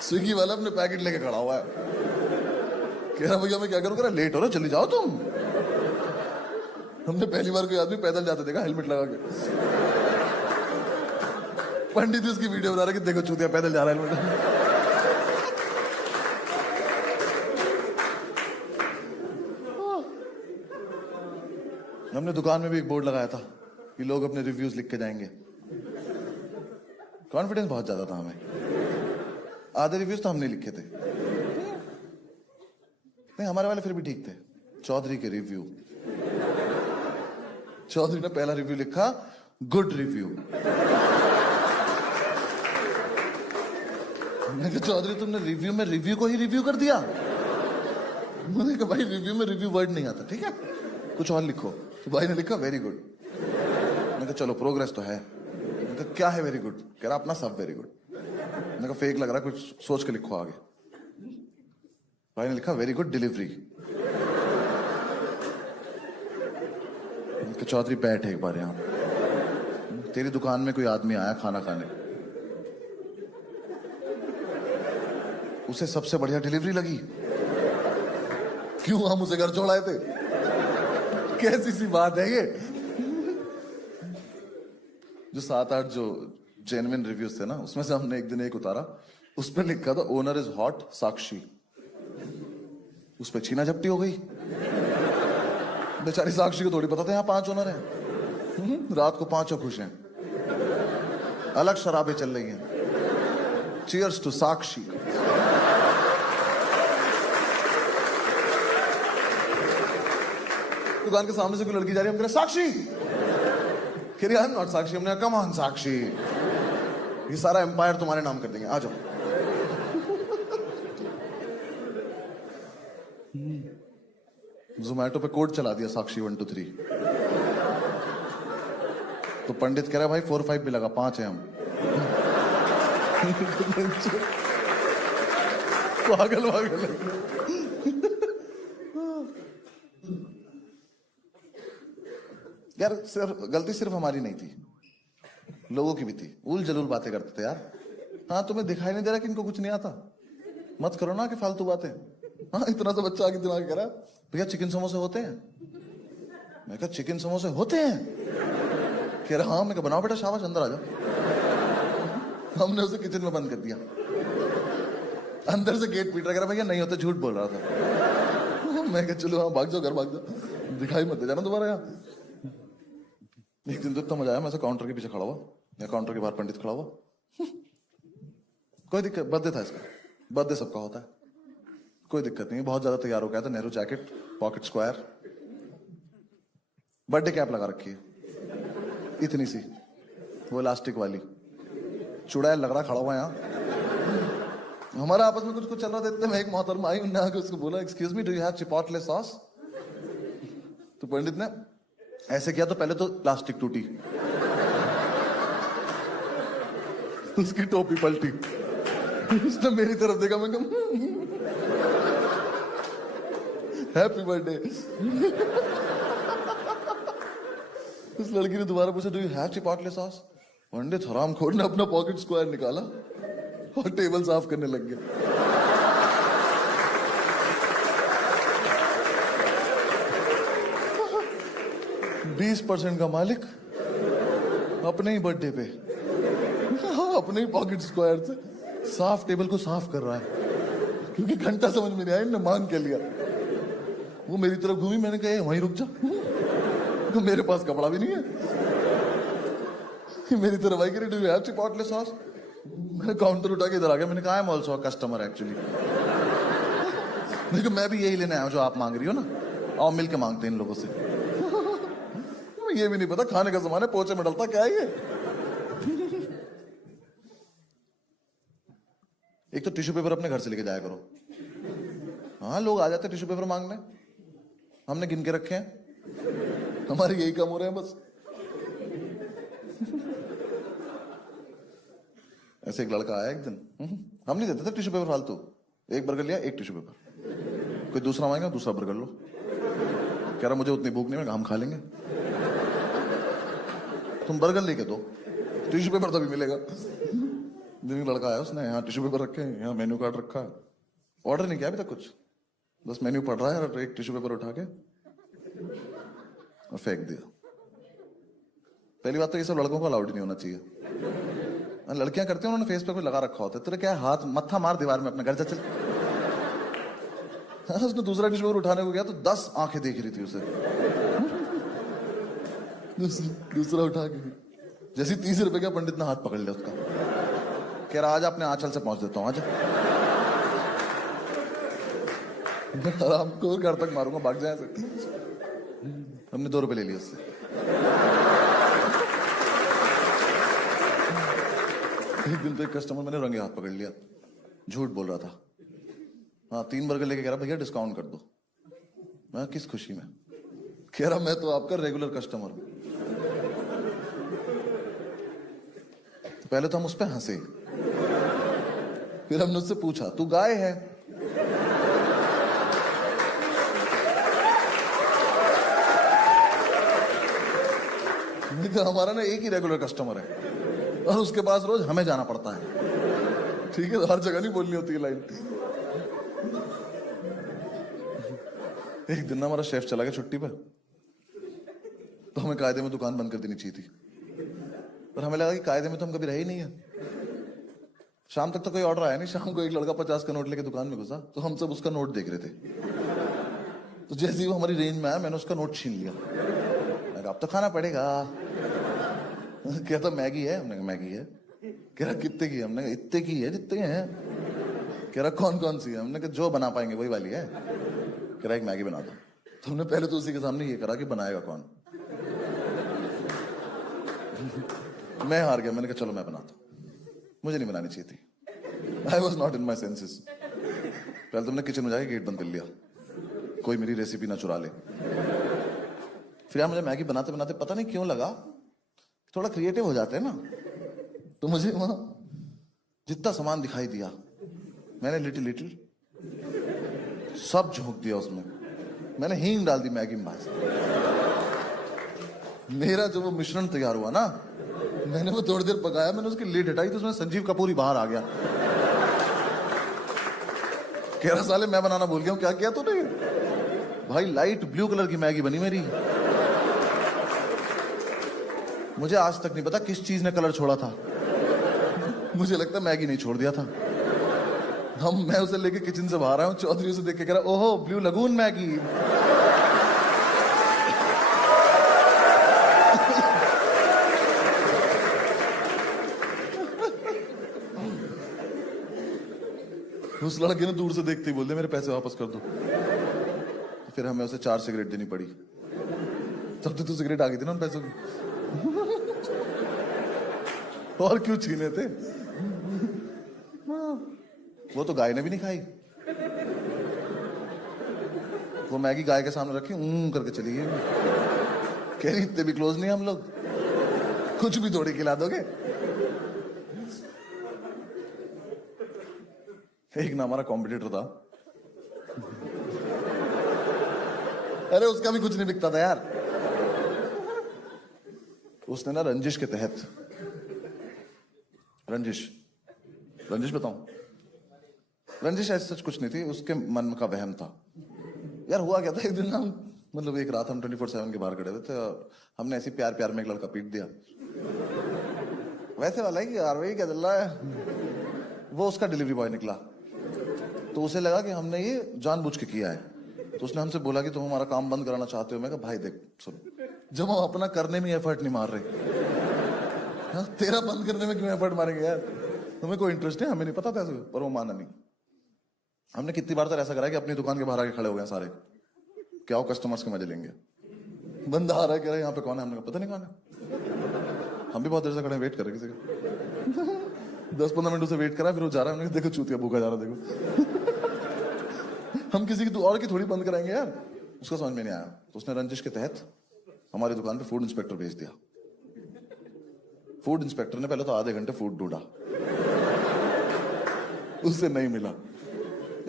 स्विगी वाला अपने पैकेट लेके खड़ा हुआ है, कह रहा भैया मैं क्या करूं? कह रहा लेट हो रहा, चली जाओ तुम। हमने पहली बार कोई आदमी पैदल जाते देखा हेलमेट लगा के। पंडित उसकी वीडियो बना रहे कि देखो चूतिया पैदल जा रहा है हेलमेट। हमने दुकान में भी एक बोर्ड लगाया था, कि लोग अपने रिव्यूज लिख के जाएंगे। कॉन्फिडेंस बहुत ज्यादा था हमें। आधे रिव्यूज तो हमने लिखे थे। नहीं, हमारे वाले फिर भी ठीक थे। चौधरी के रिव्यू, चौधरी ने पहला रिव्यू लिखा, गुड रिव्यू। मैंने कहा चौधरी तुमने रिव्यू में रिव्यू को ही रिव्यू कर दिया। मैंने कहा भाई रिव्यू में रिव्यू वर्ड नहीं आता, ठीक है कुछ और लिखो। तो भाई ने लिखा वेरी गुड। मैंने कहा चलो प्रोग्रेस तो है। मैंने कहा क्या है वेरी गुड? कह रहा अपना सब वेरी गुड। मैंने कहा फेक लग रहा, कुछ सोच के लिखो आगे। भाई ने लिखा वेरी गुड डिलीवरी। चौधरी बैठ एक बार यहां, तेरी दुकान में कोई आदमी आया खाना खाने, उसे सबसे बढ़िया डिलीवरी लगी, क्यों हम उसे घर छोड़ाए थे? कैसी सी बात है ये? जो 7-8 जो जेन्युइन रिव्यूज थे ना, उसमें से हमने एक दिन एक उतारा, उस पर लिखा था ओनर इज हॉट साक्षी। उस पर छीना झपटी हो गई। बेचारी साक्षी को थोड़ी पता था यहाँ 5 ओनर हैं। रात को 5 खुश हैं, अलग शराबें चल रही हैं। चीयर्स टू साक्षी। दुकान के सामने से कोई लड़की जा रही है, हम कह रहे साक्षी, कह रही आई एम नॉट साक्षी। हमने कम ऑन साक्षी, ये सारा एम्पायर तुम्हारे नाम कर देंगे, आ जाओ। जोमैटो पे कोड चला दिया साक्षी 1 2 3। तो पंडित कह रहा है भाई 4 5 भी लगा, 5 है हम। पागल पागल। यार गलती सिर्फ हमारी नहीं थी, लोगों की भी थी। उल जलूल बातें करते थे यार। हाँ तुम्हें दिखाई नहीं दे रहा कि इनको कुछ नहीं आता, मत करो ना कि फालतू बातें। हाँ इतना सा बच्चा आगे दिमाग कह रहा भैया चिकन समोसे होते हैं। मैं कहा चिकन समोसे होते हैं? कह रहा हाँ। मैं कहा बनाओ बेटा, शाबाश अंदर आ जाओ। हमने उसे किचन में बंद कर दिया। अंदर से गेट पीट रहा, कह रहा भैया नहीं होता, झूठ बोल रहा था। मैं कहा चलो हाँ भाग जाओ, घर भाग जाओ, दिखाई मत दे जाना दोबारा यहाँ। एक दिन तो इतना मजा आया, मैं काउंटर के पीछे खड़ा हुआ या काउंटर के बाहर पंडित खड़ा हुआ। कोई दिक्कत, बर्थडे था इसका, बर्थडे सबका होता है, कोई दिक्कत नहीं। बहुत ज्यादा तैयार हो गया था, Nehru jacket, pocket square, birthday cap लगा रखी है इतनी सी, वो इलास्टिक वाली, चुड़ैल लग रहा खड़ा हुआ यहाँ। हमारा आपस में कुछ चल रहा था, इतने में एक मोहतरमा आई, उन्होंने आके उसको बोला excuse me do you have chipotle sauce? तो पंडित ने ऐसे किया तो पहले तो प्लास्टिक टूटी, उसकी टोपी पलटी, उसने मेरी तरफ देखा, मैं कहा हैप्पी बर्थडे। उस लड़की ने दोबारा पूछा do you have chipotle sauce? पंडित हरामखोर ने अपना पॉकेट स्क्वायर निकाला और टेबल साफ करने लग गया। 20% का मालिक अपने ही बर्थडे पे अपने ही पॉकेट स्क्वायर से साफ टेबल को साफ कर रहा है, क्योंकि घंटा समझ में नहीं आया, इन्होंने मांग के लिया। वो मेरी तरफ घूमी, मैंने कहा वहीं रुक जा, तो मेरे पास कपड़ा भी नहीं है। मेरी तरफ आई, do you have chipotle sauce? मैंने काउंटर उठा के इधर आ गया, मैंने कहा I am also a customer actually. मैं भी यही लेने आया हूं जो आप मांग रही हो ना, आओ मिलके मांगते हैं इन लोगों से। ये भी नहीं पता खाने का सामान है, पोचे में डलता क्या है ये। एक तो टिश्यू पेपर अपने घर से लेके जाया करो। हाँ लोग आ जाते टिश्यू पेपर मांगने, हमने गिन के रखे हैं, हमारे यही काम हो रहे हैं बस। ऐसे एक लड़का आया एक दिन, हम नहीं देते थे टिश्यू पेपर फालतू, एक बर्गर लिया, एक टिश्यू पेपर, कोई दूसरा मांगेगा दूसरा बर्गर लो। कह रहा मुझे उतनी भूख नहीं, मैं हम खा लेंगे, तुम बर्गर लेके दो, टिश्यू पेपर तभी मिलेगा। दिन लड़का आया, उसने यहाँ टिश्यू पेपर रखे हैं, यहाँ मेन्यू कार्ड रखा है, ऑर्डर नहीं किया अभी तक कुछ, बस मेन्यू पढ़ रहा है और एक टिश्यू पेपर उठा के और फेंक दिया। पहली बात तो ये सब लड़कों को अलाउड नहीं होना चाहिए, लड़कियां करती हैं, उन्होंने फेस पे कोई लगा रखा होता है, तेरे क्या हाथ मत्था मार दीवार में, अपने घर जा चल। उसने दूसरा टिश्यू पेपर उठाने को गया तो 10 आंखें देख रही थी उसे। दूसरा उठा के जैसे 30 रुपए का पंडित ने हाथ पकड़ लिया उसका, कह रहा आज अपने आंचल से पहुंच देता हूं आज। मैं आराम को घर तक मारूंगा, भाग जाए। हमने 2 रुपए ले लिए उससे। एक दिन तो एक कस्टमर मैंने रंगे हाथ पकड़ लिया, झूठ बोल रहा था। हाँ 3 बर्गर लेके कह रहा भैया डिस्काउंट कर दो। मैं किस खुशी में? कह रहा मैं तो आपका रेगुलर कस्टमर हूं। तो पहले तो हम उस पर हंसे, फिर हमने उससे पूछा तू गाय है? हमारा ना एक ही रेगुलर कस्टमर है और उसके पास रोज हमें जाना पड़ता है। ठीक है, हर जगह नहीं बोलनी होती है लाइन। एक दिन ना हमारा शेफ चला गया छुट्टी पर, तो हमें कायदे में दुकान बंद कर देनी चाहिए थी, पर हमें लगा कि कायदे में तो हम कभी रहे ही नहीं है। शाम तक तो कोई ऑर्डर आया नहीं। शाम को एक लड़का 50 का नोट लेके दुकान में घुसा, तो हम सब उसका नोट देख रहे थे। तो जैसे ही वो हमारी रेंज में आया, मैंने उसका नोट छीन लिया। अब तो खाना पड़ेगा। कहता मैगी है? हमने कहा मैगी है। कह रहा कितने की है? हमने कहा इतने की है जितने हैं। कह रहा कौन कौन सी है? हमने कहा जो बना पाएंगे वही वाली है। कह रहा एक मैगी बना दो। तो हमने पहले तो उसी के सामने ये करा कि बनाएगा कौन। मैं हार गया, मैंने कहा चलो मैं बनाता हूं। मुझे नहीं बनानी चाहिए थी। I was not in my senses. पहले तो हमने किचन में जाके गेट बंद कर लिया, कोई मेरी रेसिपी ना चुरा ले। फिर यार मुझे मैगी बनाते बनाते पता नहीं क्यों लगा थोड़ा क्रिएटिव हो जाते हैं ना, तो मुझे वहां जितना सामान दिखाई दिया मैंने लिटिल लिटिल सब झोंक दिया उसमें। मैंने हींग डाल दी मैगी में भाई। मेरा जो वो मिश्रण तैयार हुआ ना, मैंने वो थोड़ी देर पकाया, मैंने उसकी लीड हटाई तो उसमें संजीव कपूर ही बाहर आ गया। कह रहा साले मैं बनाना भूल गया हूं, क्या किया तूने? भाई लाइट ब्लू कलर की मैगी बनी मेरी। मुझे आज तक नहीं पता किस चीज ने कलर छोड़ा था। मुझे लगता मैगी नहीं छोड़ दिया था। मैं उसे लेके किचन से बाहर आया हूं, चौधरी उसे देख के कह रहा ओहो ब्लू लगून मैगी। उस लड़के ने दूर से देखते ही बोल दिया मेरे पैसे वापस कर दो। फिर हमें उसे 4 सिगरेट देनी पड़ी। तब तो सिगरेट आ गई थी ना उन पैसों की। और क्यों छीने थे? वो तो गाय ने भी नहीं खाई। वो मैगी गाय के सामने रखी करके चली गई। कह रही इतने भी क्लोज नहीं हम लोग, कुछ भी थोड़ी खिला दोगे। एक ना हमारा कॉम्पिटिटर था, अरे उसका भी कुछ नहीं बिकता था यार। उसने ना रंजिश के तहत, रंजिश बताऊं, रंजिश ऐसा सच कुछ नहीं थी, उसके मन का वहम था। यार हुआ क्या था, एक दिन ना मतलब एक रात हम 24/7 के बाहर खड़े हुए थे और हमने ऐसी प्यार प्यार में एक लड़का पीट दिया। वैसे वाला ही यार वही क्या चल रहा है। वो उसका डिलीवरी बॉय निकला, तो उसे लगा कि हमने ये जानबूझ के किया है। तो उसने हमसे बोला कि तुम हमारा काम बंद कराना चाहते हो। मैं कहा भाई देख सुन, जब हम अपना करने में एफर्ट नहीं मार रहे, हाँ, तेरा बंद करने में क्यों एफर्ट मारेंगे यार? तुम्हें कोई इंटरेस्ट है? हमें नहीं पता था ऐसे, पर वो माना नहीं। हमने कितनी बार तो ऐसा करा कि अपनी दुकान के बाहर आके खड़े हो गए सारे, क्या हो कस्टमर्स के मजे लेंगे। बंदा आ रहा है, कह रहा है यहाँ पे कौन है? हमने कहा पता नहीं कौन है। हम भी बहुत देर से खड़े वेट कर रहे किसी का। 10-15 मिनट से वेट करा, फिर वो जा रहा है। हमने देखो चूतिया भूखा जा रहा, देखो। हम किसी की और की थोड़ी बंद कराएंगे यार। उसका समझ में नहीं आया, तो उसने रंजिश के तहत हमारी दुकान पे फूड इंस्पेक्टर भेज दिया। फूड इंस्पेक्टर ने पहले तो आधे घंटे फूड ढूंढा, उससे नहीं मिला।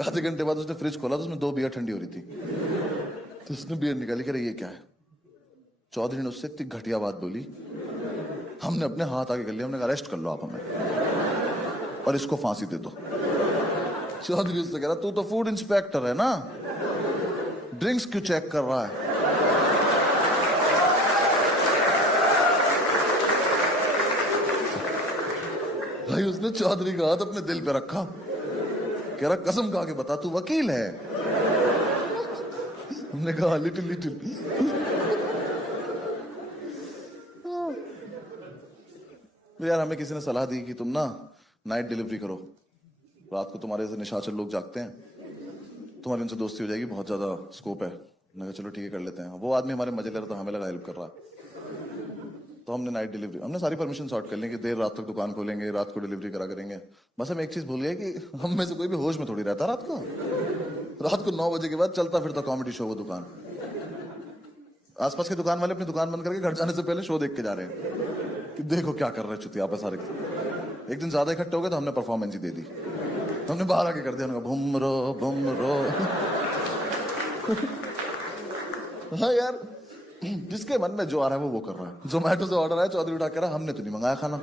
आधे घंटे बाद उसने फ्रिज खोला तो उसमें 2 बियर ठंडी हो रही थी। तो उसने बियर निकाली, कह रही ये क्या है? चौधरी ने उससे इतनी घटिया बात बोली, हमने अपने हाथ आगे कर लिया। हमने कहा अरेस्ट कर लो आप हमें और इसको फांसी दे दो। चौधरी उससे कह रहा तू तो फूड इंस्पेक्टर है ना, ड्रिंक्स क्यों चेक कर रहा है? भाई उसने चौधरी का हाथ अपने दिल पे रखा, कह रहा कसम खा के बता तू वकील है? हमने कहा लिटिल लिटिल। तो यार हमें किसी ने सलाह दी कि तुम ना नाइट डिलीवरी करो, रात को तुम्हारे जैसे निशाचर लोग जागते हैं, तुम्हारी उनसे दोस्ती हो जाएगी, बहुत ज्यादा स्कोप है। मैंने कहा चलो ठीक है कर लेते हैं। वो आदमी हमारे मजे कर रहा था, हमें लगा हेल्प कर रहा। तो हमने नाइट डिलीवरी, हमने सारी परमिशन सॉर्ट कर ली कि देर रात तक दुकान खोलेंगे, रात को डिलीवरी करा करेंगे। बस हम एक चीज भूल गए कि हम में से कोई भी होश में थोड़ी रहता रात को। रात को 9 बजे के बाद चलता फिरता कॉमेडी शो वो दुकान। आसपास के दुकान वाले अपनी दुकान बंद करके घर जाने से पहले शो देख के जा रहे हैं कि देखो क्या कर रहे हैं चुतिया पे सारे। एक दिन ज्यादा इकट्ठे हो गए तो हमने परफॉर्मेंस ही दे दी, हमने बाहर आके कर दिया, हमने कहा बुम रो। हाँ यार, जिसके मन में जो आ रहा है वो कर रहा है। जोमेटो से ऑर्डर आया, चौधरी उठा कह रहा हमने तो नहीं मंगाया खाना।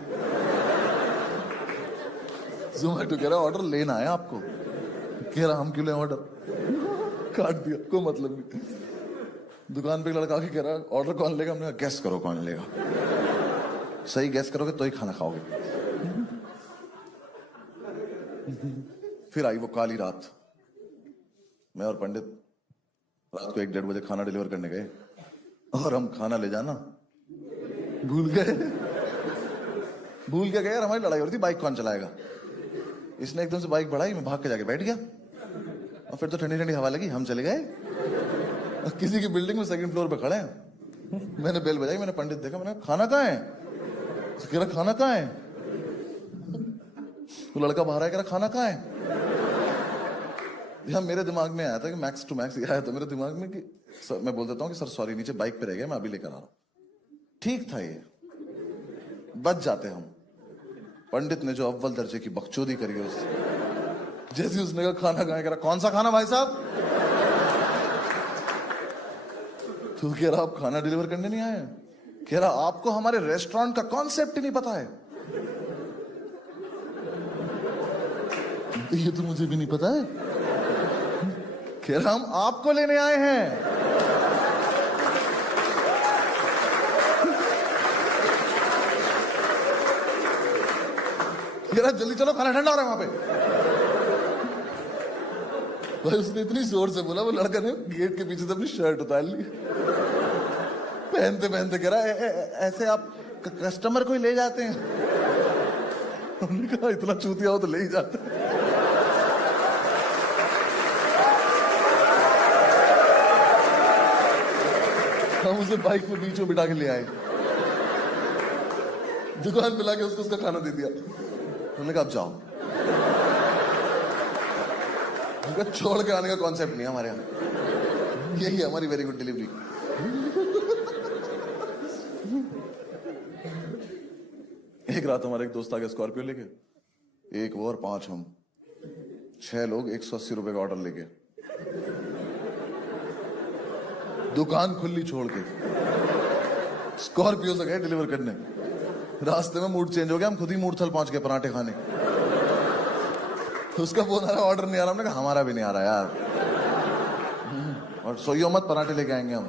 जोमेटो कह रहा ऑर्डर लेना है आपको, कह रहा हम क्यों लें ऑर्डर, काट दिया, कोई मतलब नहीं। दुकान पे एक लड़का के कह रहा ऑर्डर कौन लेगा, हमने कहा गेस करो कौन लेगा, सही गेस करोगे तो ही खाना खाओगे। फिर आई वो काली रात, मैं और पंडित रात को 1-1:30 बजे खाना डिलीवर करने गए और हम खाना ले जाना भूल गए। भूल के गए यार, हमारी लड़ाई हो रही थी बाइक कौन चलाएगा। इसने एकदम से बाइक बढ़ाई, मैं भाग के जाके बैठ गया और फिर तो ठंडी ठंडी हवा लगी, हम चले गए। किसी की बिल्डिंग में 2nd फ्लोर पे खड़े हैं। मैंने बेल बजाई, मैंने पंडित देखा, मैंने खाना कहाँ है, कह रहा खाना कहाँ है। वो लड़का बाहर आया, कह रहा खाना कहाँ है। यार मेरे दिमाग में आया था कि मैक्स टू मैक्स आया था मेरे दिमाग में कि सर, मैं बोल देता हूँ कि सर सॉरी नीचे बाइक पे रह गया, मैं अभी लेकर आ रहा हूँ। ठीक था, ये बच जाते हम। पंडित ने जो अव्वल दर्जे की बकचोदी करी उससे, जैसे उसने कहा खाना कहाँ है, कह रहा कौन सा खाना भाई साहब। तो कह रहा आप खाना डिलीवर करने नहीं आए, कह रहा आपको हमारे रेस्टोरेंट का कॉन्सेप्ट ही नहीं पता है। ये तो मुझे भी नहीं पता है, कह रहा हम आपको लेने आए हैं। कह रहा जल्दी चलो खाना ठंडा हो रहा है वहां पे। भाई उसने इतनी जोर से बोला, वो लड़का ने गेट के पीछे से अपनी शर्ट उतार ली। पहनते पहनते कह रहा ऐसे आप कस्टमर को ही ले जाते हैं। हमने कहा इतना चूतिया हो तो ले ही जाते हैं। हम उसे बाइक में बीच में बिठा के ले आए, दुकान पे लाके उसको उसका खाना दे दिया। हमने कहा अब जाओ। उनका छोड़ के आने का कॉन्सेप्ट नहीं है हमारे यहाँ, यही है हमारी वेरी गुड डिलीवरी। एक रात हमारे एक दोस्त आ गया स्कॉर्पियो लेके, एक वो और 5 हम, 6 लोग 180 रुपए का ऑर्डर लेके, दुकान खुली छोड़ के स्कॉर्पियो से गए डिलीवर करने। रास्ते में मूड चेंज हो गया, हम खुद ही मूर्थल पहुंच गए पराठे खाने। उसका फोन आ रहा ऑर्डर नहीं आ रहा, हमने कहा हमारा भी नहीं आ रहा यार, और सोइयो मत पराठे लेके आएंगे हम।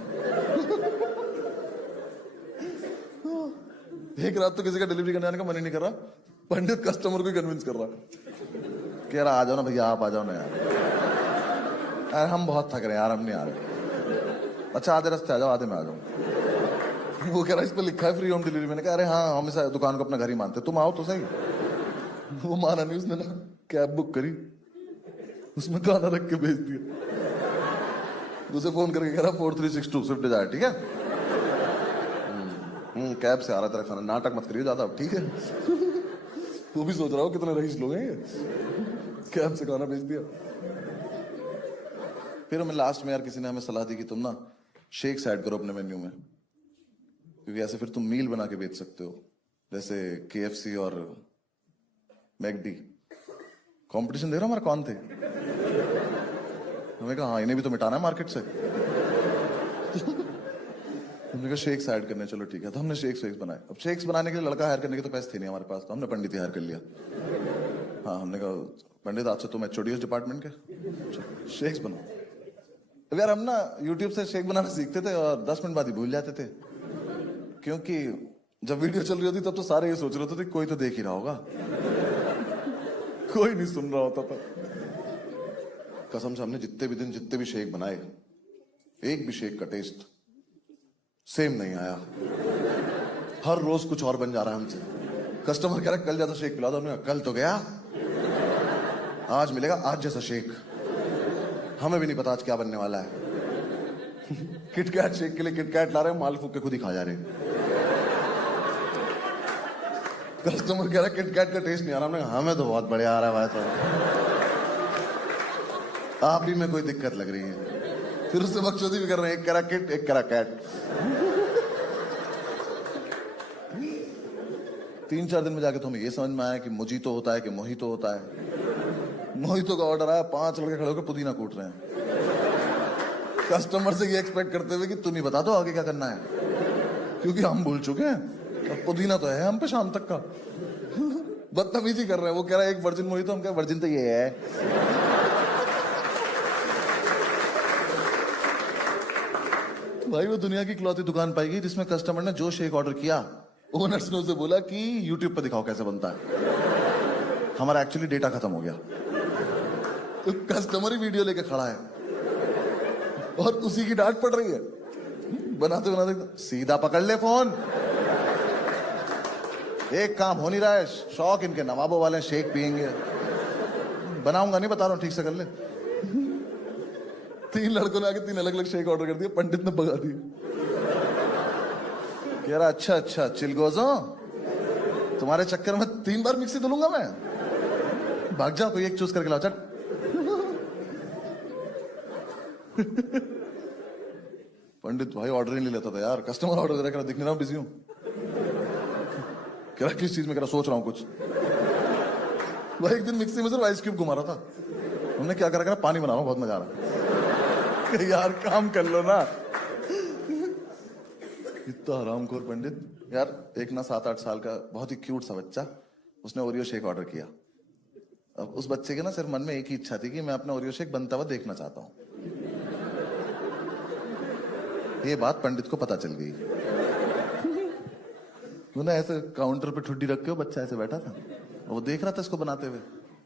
एक रात तो किसी का डिलीवरी करने आने का मन ही नहीं कर रहा, पंडित कस्टमर को कन्विंस कर रहा, कह रहा आ जाओ ना भैया, आप आ जाओ ना यार, हम बहुत थक रहे हैं यार, हम नहीं आ रहे। अच्छा आधे रास्ते आ जाओ, आधे में आ जाओ। वो कह रहा इस पर लिखा है फ्री होम डिलीवरी। मैंने कहा अरे हाँ, हम इस दुकान को अपना घर ही मानते, तुम आओ तो सही। वो माना नहीं, उसने ना कैब बुक करी, उसमें खाना रख के भेज दिया। उसे फोन करके कह रहा 4362 स्विफ्ट डिजायर, ठीक है। कैब से आ रहा तेरा खाना, नाटक मत करिए ज्यादा, ठीक है। वो भी सोच रहा हो कितने रईस लोग हैं ये, कैब से खाना भेज दिया। फिर हमें लास्ट में यार किसी ने हमें सलाह दी कि तुम ना शेक्स ऐड करो अपने मेन्यू में, क्योंकि ऐसे फिर तुम मील बना के बेच सकते हो, जैसे KFC और मैकडी। कंपटीशन देख रहा हमारा कौन थे। हमें कहा हाँ इन्हें भी तो मिटाना है मार्केट से। हमने कहा शेक्स ऐड करने, चलो ठीक है। तो हमने शेक्स बनाए। अब शेक्स बनाने के लिए लड़का हायर करने के तो पैसे थे नहीं हमारे पास, तो हमने पंडित ही हायर कर लिया। हाँ, हमने कहा पंडित आज से तुम HOD डिपार्टमेंट के, शेक्स बनाओ। अब यार हम ना यूट्यूब से शेक बनाना सीखते थे और 10 मिनट बाद ही भूल जाते थे, क्योंकि जब वीडियो चल रही होती तब तो सारे ये सोच रहे होते थे कोई तो देख ही रहा होगा, कोई नहीं सुन रहा होता था। कसम से हमने जितने भी दिन जितने भी शेक बनाए, एक भी शेक का टेस्ट सेम नहीं आया। हर रोज कुछ और बन जा रहा है हमसे, कस्टमर कह रहा है कल जैसा शेक पिला दो। हमने कहा, कल तो गया, आज मिलेगा आज जैसा शेक। हमें भी नहीं पता आज क्या बनने वाला है। किटकैट शेक के लिए किटकैट ला रहे हैं, माल फूक के खुद ही खा जा रहे हैं। कस्टमर कह रहा है किटकैट का टेस्ट नहीं आ रहा। हमने कहा, हमें तो बहुत बढ़िया आ रहा है भाई। तो आप ही में कोई दिक्कत लग रही है। फिर उससे बकचोदी भी कर रहे हैं, एक करा किट एक करा कैट। 3-4 दिन में जाके तो हमें ये समझ में आया कि मोजीतो होता है कि मोहितो होता है। मोहितो का ऑर्डर आया, 5 लड़के खड़े होकर पुदीना कूट रहे हैं, कस्टमर से ये एक्सपेक्ट करते हुए कि तुम ही बता दो आगे क्या करना है, क्योंकि हम भूल चुके हैं। अब पुदीना तो है हम पे शाम तक का। बदतमीजी कर रहे हैं। वो कह रहा है एक वर्जिन मोहितो, हम कह वर्जिन तो ये है। भाई वो दुनिया की इकलौती दुकान पाएगी जिसमें कस्टमर ने जो शेक ऑर्डर किया, ओनर्स ने उसे बोला कि यूट्यूब पर दिखाओ कैसे बनता है। हमारा एक्चुअली डेटा खत्म हो गया, तो कस्टमर ही वीडियो लेके खड़ा है और उसी की डांट पड़ रही है। बनाते बनाते सीधा पकड़ ले फोन। एक काम हो नहीं रहा है, शौक इनके नवाबों वाले शेक पियेंगे। बनाऊंगा नहीं, बता रहा हूं, ठीक से कर ले। 3 लड़कों ने आके 3 अलग अलग शेक ऑर्डर कर दिए, पंडित ने भगा दिया। कह रहा अच्छा अच्छा चिलगोजो, तुम्हारे चक्कर में 3 बार मिक्सी धुलूंगा मैं, भाग जा, कोई एक चूज करके लाओ, चट। पंडित भाई ऑर्डर ही नहीं लेता था यार, कस्टमर ऑर्डर दे रहा, दिख नहीं रहा हूं, बिजी हूं। कह रहा किस चीज में, कह रहा सोच रहा हूं कुछ। भाई एक दिन मिक्सी में सिर्फ आइस क्यूब घुमा रहा था, हमने क्या करा, पानी बना रहा हूं, बहुत मजा आ रहा है। यार काम कर लो ना। इतना हरामखोर पंडित। यार एक ना 7-8 साल का बहुत ही क्यूट सा बच्चा, उसने ओरियो शेक ऑर्डर किया। अब उस बच्चे के ना सिर्फ मन में एक ही इच्छा थी कि मैं अपना ओरियो शेक बनता हुआ देखना चाहता हूं। ये बात पंडित को पता चल गई। वो ना ऐसे काउंटर पे ठुड्डी रख के बच्चा ऐसे बैठा था, वो देख रहा था इसको बनाते हुए,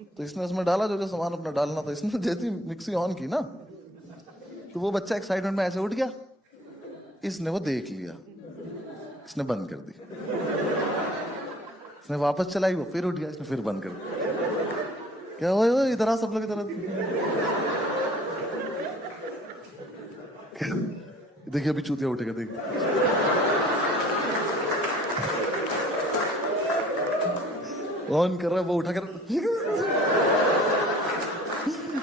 तो इसने उसमें डाला जो जो सामान अपना डालना था। इसने जैसी मिक्सी ऑन की ना, तो वो बच्चा एक्साइटमेंट में ऐसे उठ गया, इसने वो देख लिया, इसने बंद कर दी। इसने वापस चलाई, वो फिर उठ गया, इसने फिर बंद कर दी। क्या वो इधर आ, सब लोग इधर। देखिए अभी चूतिया उठेगा, देखिए। ऑन कर रहा है, वो उठा कर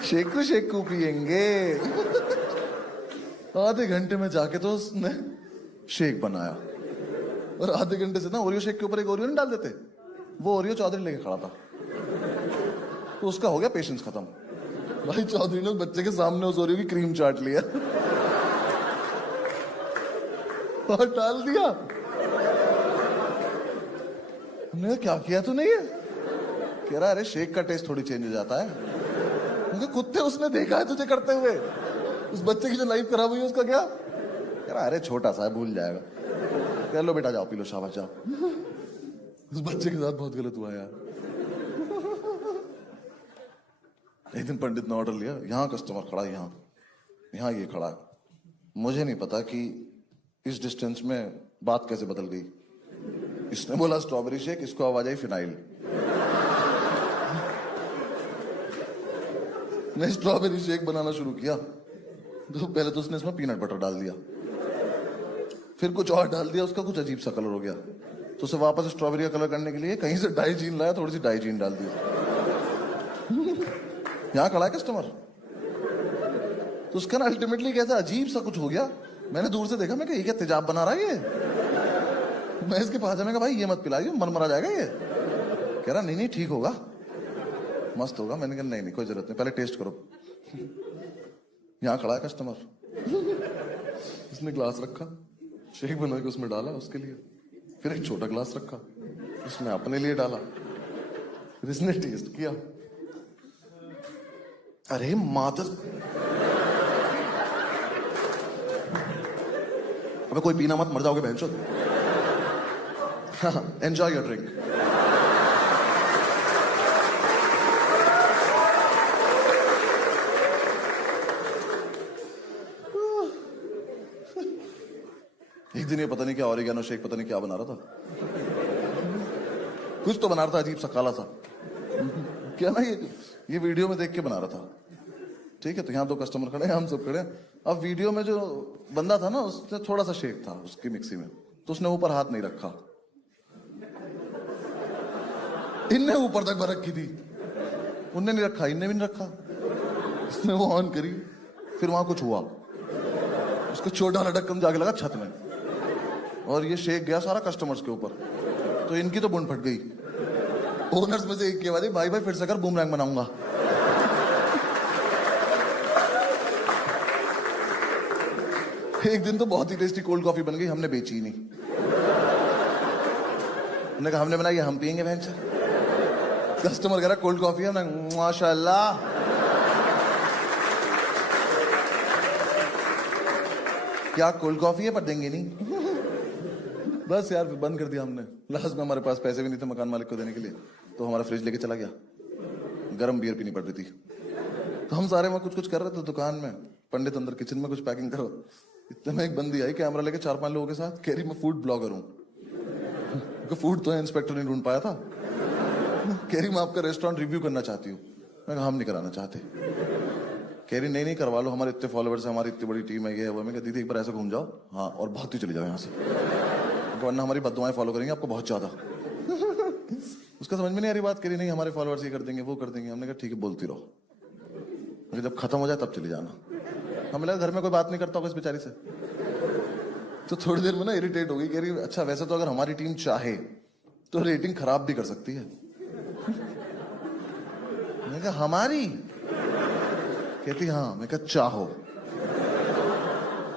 शेकू शेकू पियेंगे। आधे घंटे में जाके तो उसने शेक बनाया, और आधे घंटे से ना ओरियो शेक के ऊपर एक ओरियो नहीं डाल देते, वो ओरियो चौधरी लेके खड़ा था, तो उसका हो गया पेशेंस खत्म। भाई चौधरी ने बच्चे के सामने उस ओरियो की क्रीम चाट लिया और डाल दिया। हमने क्या किया तूने ये? कह रहा अरे शेक का टेस्ट थोड़ी चेंज हो जाता है। क्योंकि कुत्ते उसने देखा है तुझे करते हुए, उस बच्चे की जो लाइफ खराब हुई उसका क्या? कह रहा अरे छोटा सा है, भूल जाएगा। कह लो बेटा जाओ पी लो, शाबाश जाओ। उस बच्चे के साथ बहुत गलत हुआ यार। एक दिन पंडित ने ऑर्डर लिया, यहाँ कस्टमर खड़ा है, यहाँ ये खड़ा है। मुझे नहीं पता कि इस डिस्टेंस में बात कैसे बदल गई। इसने बोला स्ट्रॉबेरी शेक, इसको आवाज आई फिनाइल। ने स्ट्रॉबेरी शेक बनाना शुरू किया, तो पहले तो उसने इसमें पीनट बटर डाल दिया, फिर कुछ और डाल दिया, उसका कुछ अजीब सा कलर हो गया, तो उसे वापस स्ट्रॉबेरी का कलर करने के लिए कहीं से डाइजीन लाया, थोड़ी सी डाइजीन डाल दी। यहां खड़ा है कस्टमर, तो उसका ना अल्टीमेटली कैसा अजीब सा कुछ हो गया। मैंने दूर से देखा, मैं ये क्या तेजाब बना रहा है ये? मैं इसके पास जाने का, भाई ये मत पिलाइए, मरा जाएगा ये। कह रहा नहीं ठीक होगा, मस्त होगा। मैंने कहा नहीं कोई जरूरत नहीं, पहले टेस्ट करो। यहां खड़ा है कस्टमर, उसने ग्लास रखा, शेक बना के उसमें डाला उसके लिए, फिर एक छोटा ग्लास रखा, उसमें अपने लिए डाला, फिर इसने टेस्ट किया। अरे मादर, अबे कोई पीना मत, मर जाओगे बहनचोद। Enjoy your drink. एक दिन ये पता नहीं क्या ऑरिगेनो शेक पता नहीं क्या बना रहा था, कुछ तो बना रहा था अजीब सा काला सा। क्या ना ये वीडियो में देख के बना रहा था। ठीक है, तो यहाँ 2 कस्टमर खड़े हैं, हम सब खड़े हैं। अब वीडियो में जो बंदा था ना, उसने थोड़ा सा शेक था उसकी मिक्सी में, तो उसने ऊपर हाथ नहीं रखा। इनने ऊपर तक भर रखी थी, उनने नहीं रखा, इनने भी नहीं रखा। इसने वो ऑन करी, फिर वहां कुछ हुआ, उसका छोटा वाला ढक्कन जाके लगा छत में, और ये शेक गया सारा कस्टमर्स के ऊपर। तो इनकी तो बुन फट गई। ओनर्स में से एक की आवाज, भाई भाई फिर से कर, बूमरैंग बनाऊंगा। एक दिन तो बहुत ही टेस्टी कोल्ड कॉफी बन गई, हमने बेची ही नहीं। हमने कहा हमने बनाई है, हम पियेंगे बहन से। कस्टमर कह रहा कोल्ड कॉफी है, हमने माशाल्लाह। क्या कोल्ड कॉफी है, पर देंगे नहीं। बस यार बंद कर दिया हमने। लास्ट में हमारे पास पैसे भी नहीं थे मकान मालिक को देने के लिए, तो हमारा फ्रिज लेके चला गया। गर्म बियर पीनी पड़ रही थी, तो हम सारे में कुछ कुछ कर रहे थे दुकान में। पंडित अंदर किचन में कुछ पैकिंग करो। इतने में एक बंदी आई कैमरा लेके 4-5 लोगों के साथ, कह रही मैं फूड ब्लॉगर हूँ। फूड तो इंस्पेक्टर नहीं ढूंढ पाया था। कह रही मैं आपका रेस्टोरेंट रिव्यू करना चाहती हूँ। मैं कहा हम नहीं कराना चाहते। कह रही नहीं करवा लो, हमारे इतने फॉलोअर्स हैं, हमारी इतनी बड़ी टीम है, ये है वो। मैं कहा दीदी एक बार ऐसे घूम जाओ, हाँ, और भागती चली जाओ यहाँ से, वरना हमारी बददुआएं फॉलो करेंगे आपको बहुत ज्यादा। उसका समझ में नहीं आ रही बात। करी नहीं हमारे फॉलोअर्स ये कर देंगे वो कर देंगे। हमने कहा ठीक है बोलती रहो, जब खत्म हो जाए तब चली जाना। हमें लगा घर में कोई बात नहीं करता होगा इस बेचारी से। तो थोड़ी देर में ना इरिटेट हो गई। कह रही अच्छा वैसे तो अगर हमारी टीम चाहे तो रेटिंग खराब भी कर सकती है। मैंने कहा हमारी? कहती हाँ। मैं कहा चाहो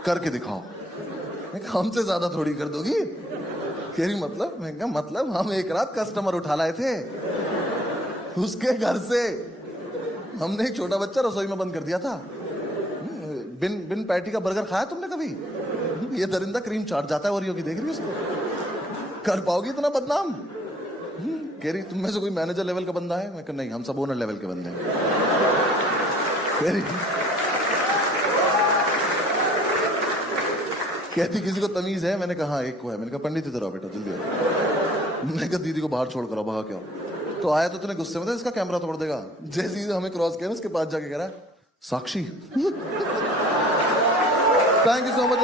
करके दिखाओ। मैं कहा हमसे ज्यादा थोड़ी कर दोगी। कह रही मतलब? मैं कहा मतलब हम एक रात कस्टमर उठा लाए थे उसके घर से। हमने एक छोटा बच्चा रसोई में बंद कर दिया था। बिन पैटी का बर्गर खाया तुमने कभी? ये दरिंदा क्रीम चाट जाता है ओरियो की, देख रही है उसको? कर पाओगी इतना बदनाम? कह रही तुम में से कोई मैनेजर लेवल का बंदा है? मैं कहा नहीं, हम सब ओनर लेवल के बंदे हैं। कह रही कहती किसी को तमीज है? मैंने कहा हाँ एक को है। मैंने कहा पंडित इधर आओ बेटा जल्दी आओ। मैंने कहा दीदी को बाहर छोड़ कर आओ, भगा क्या। तो आया तो तूने गुस्से में था इसका कैमरा तोड़ देगा। जैसे ही हमें क्रॉस किया उसके पास जाके कह रहा है Sakshi. Thank you so much.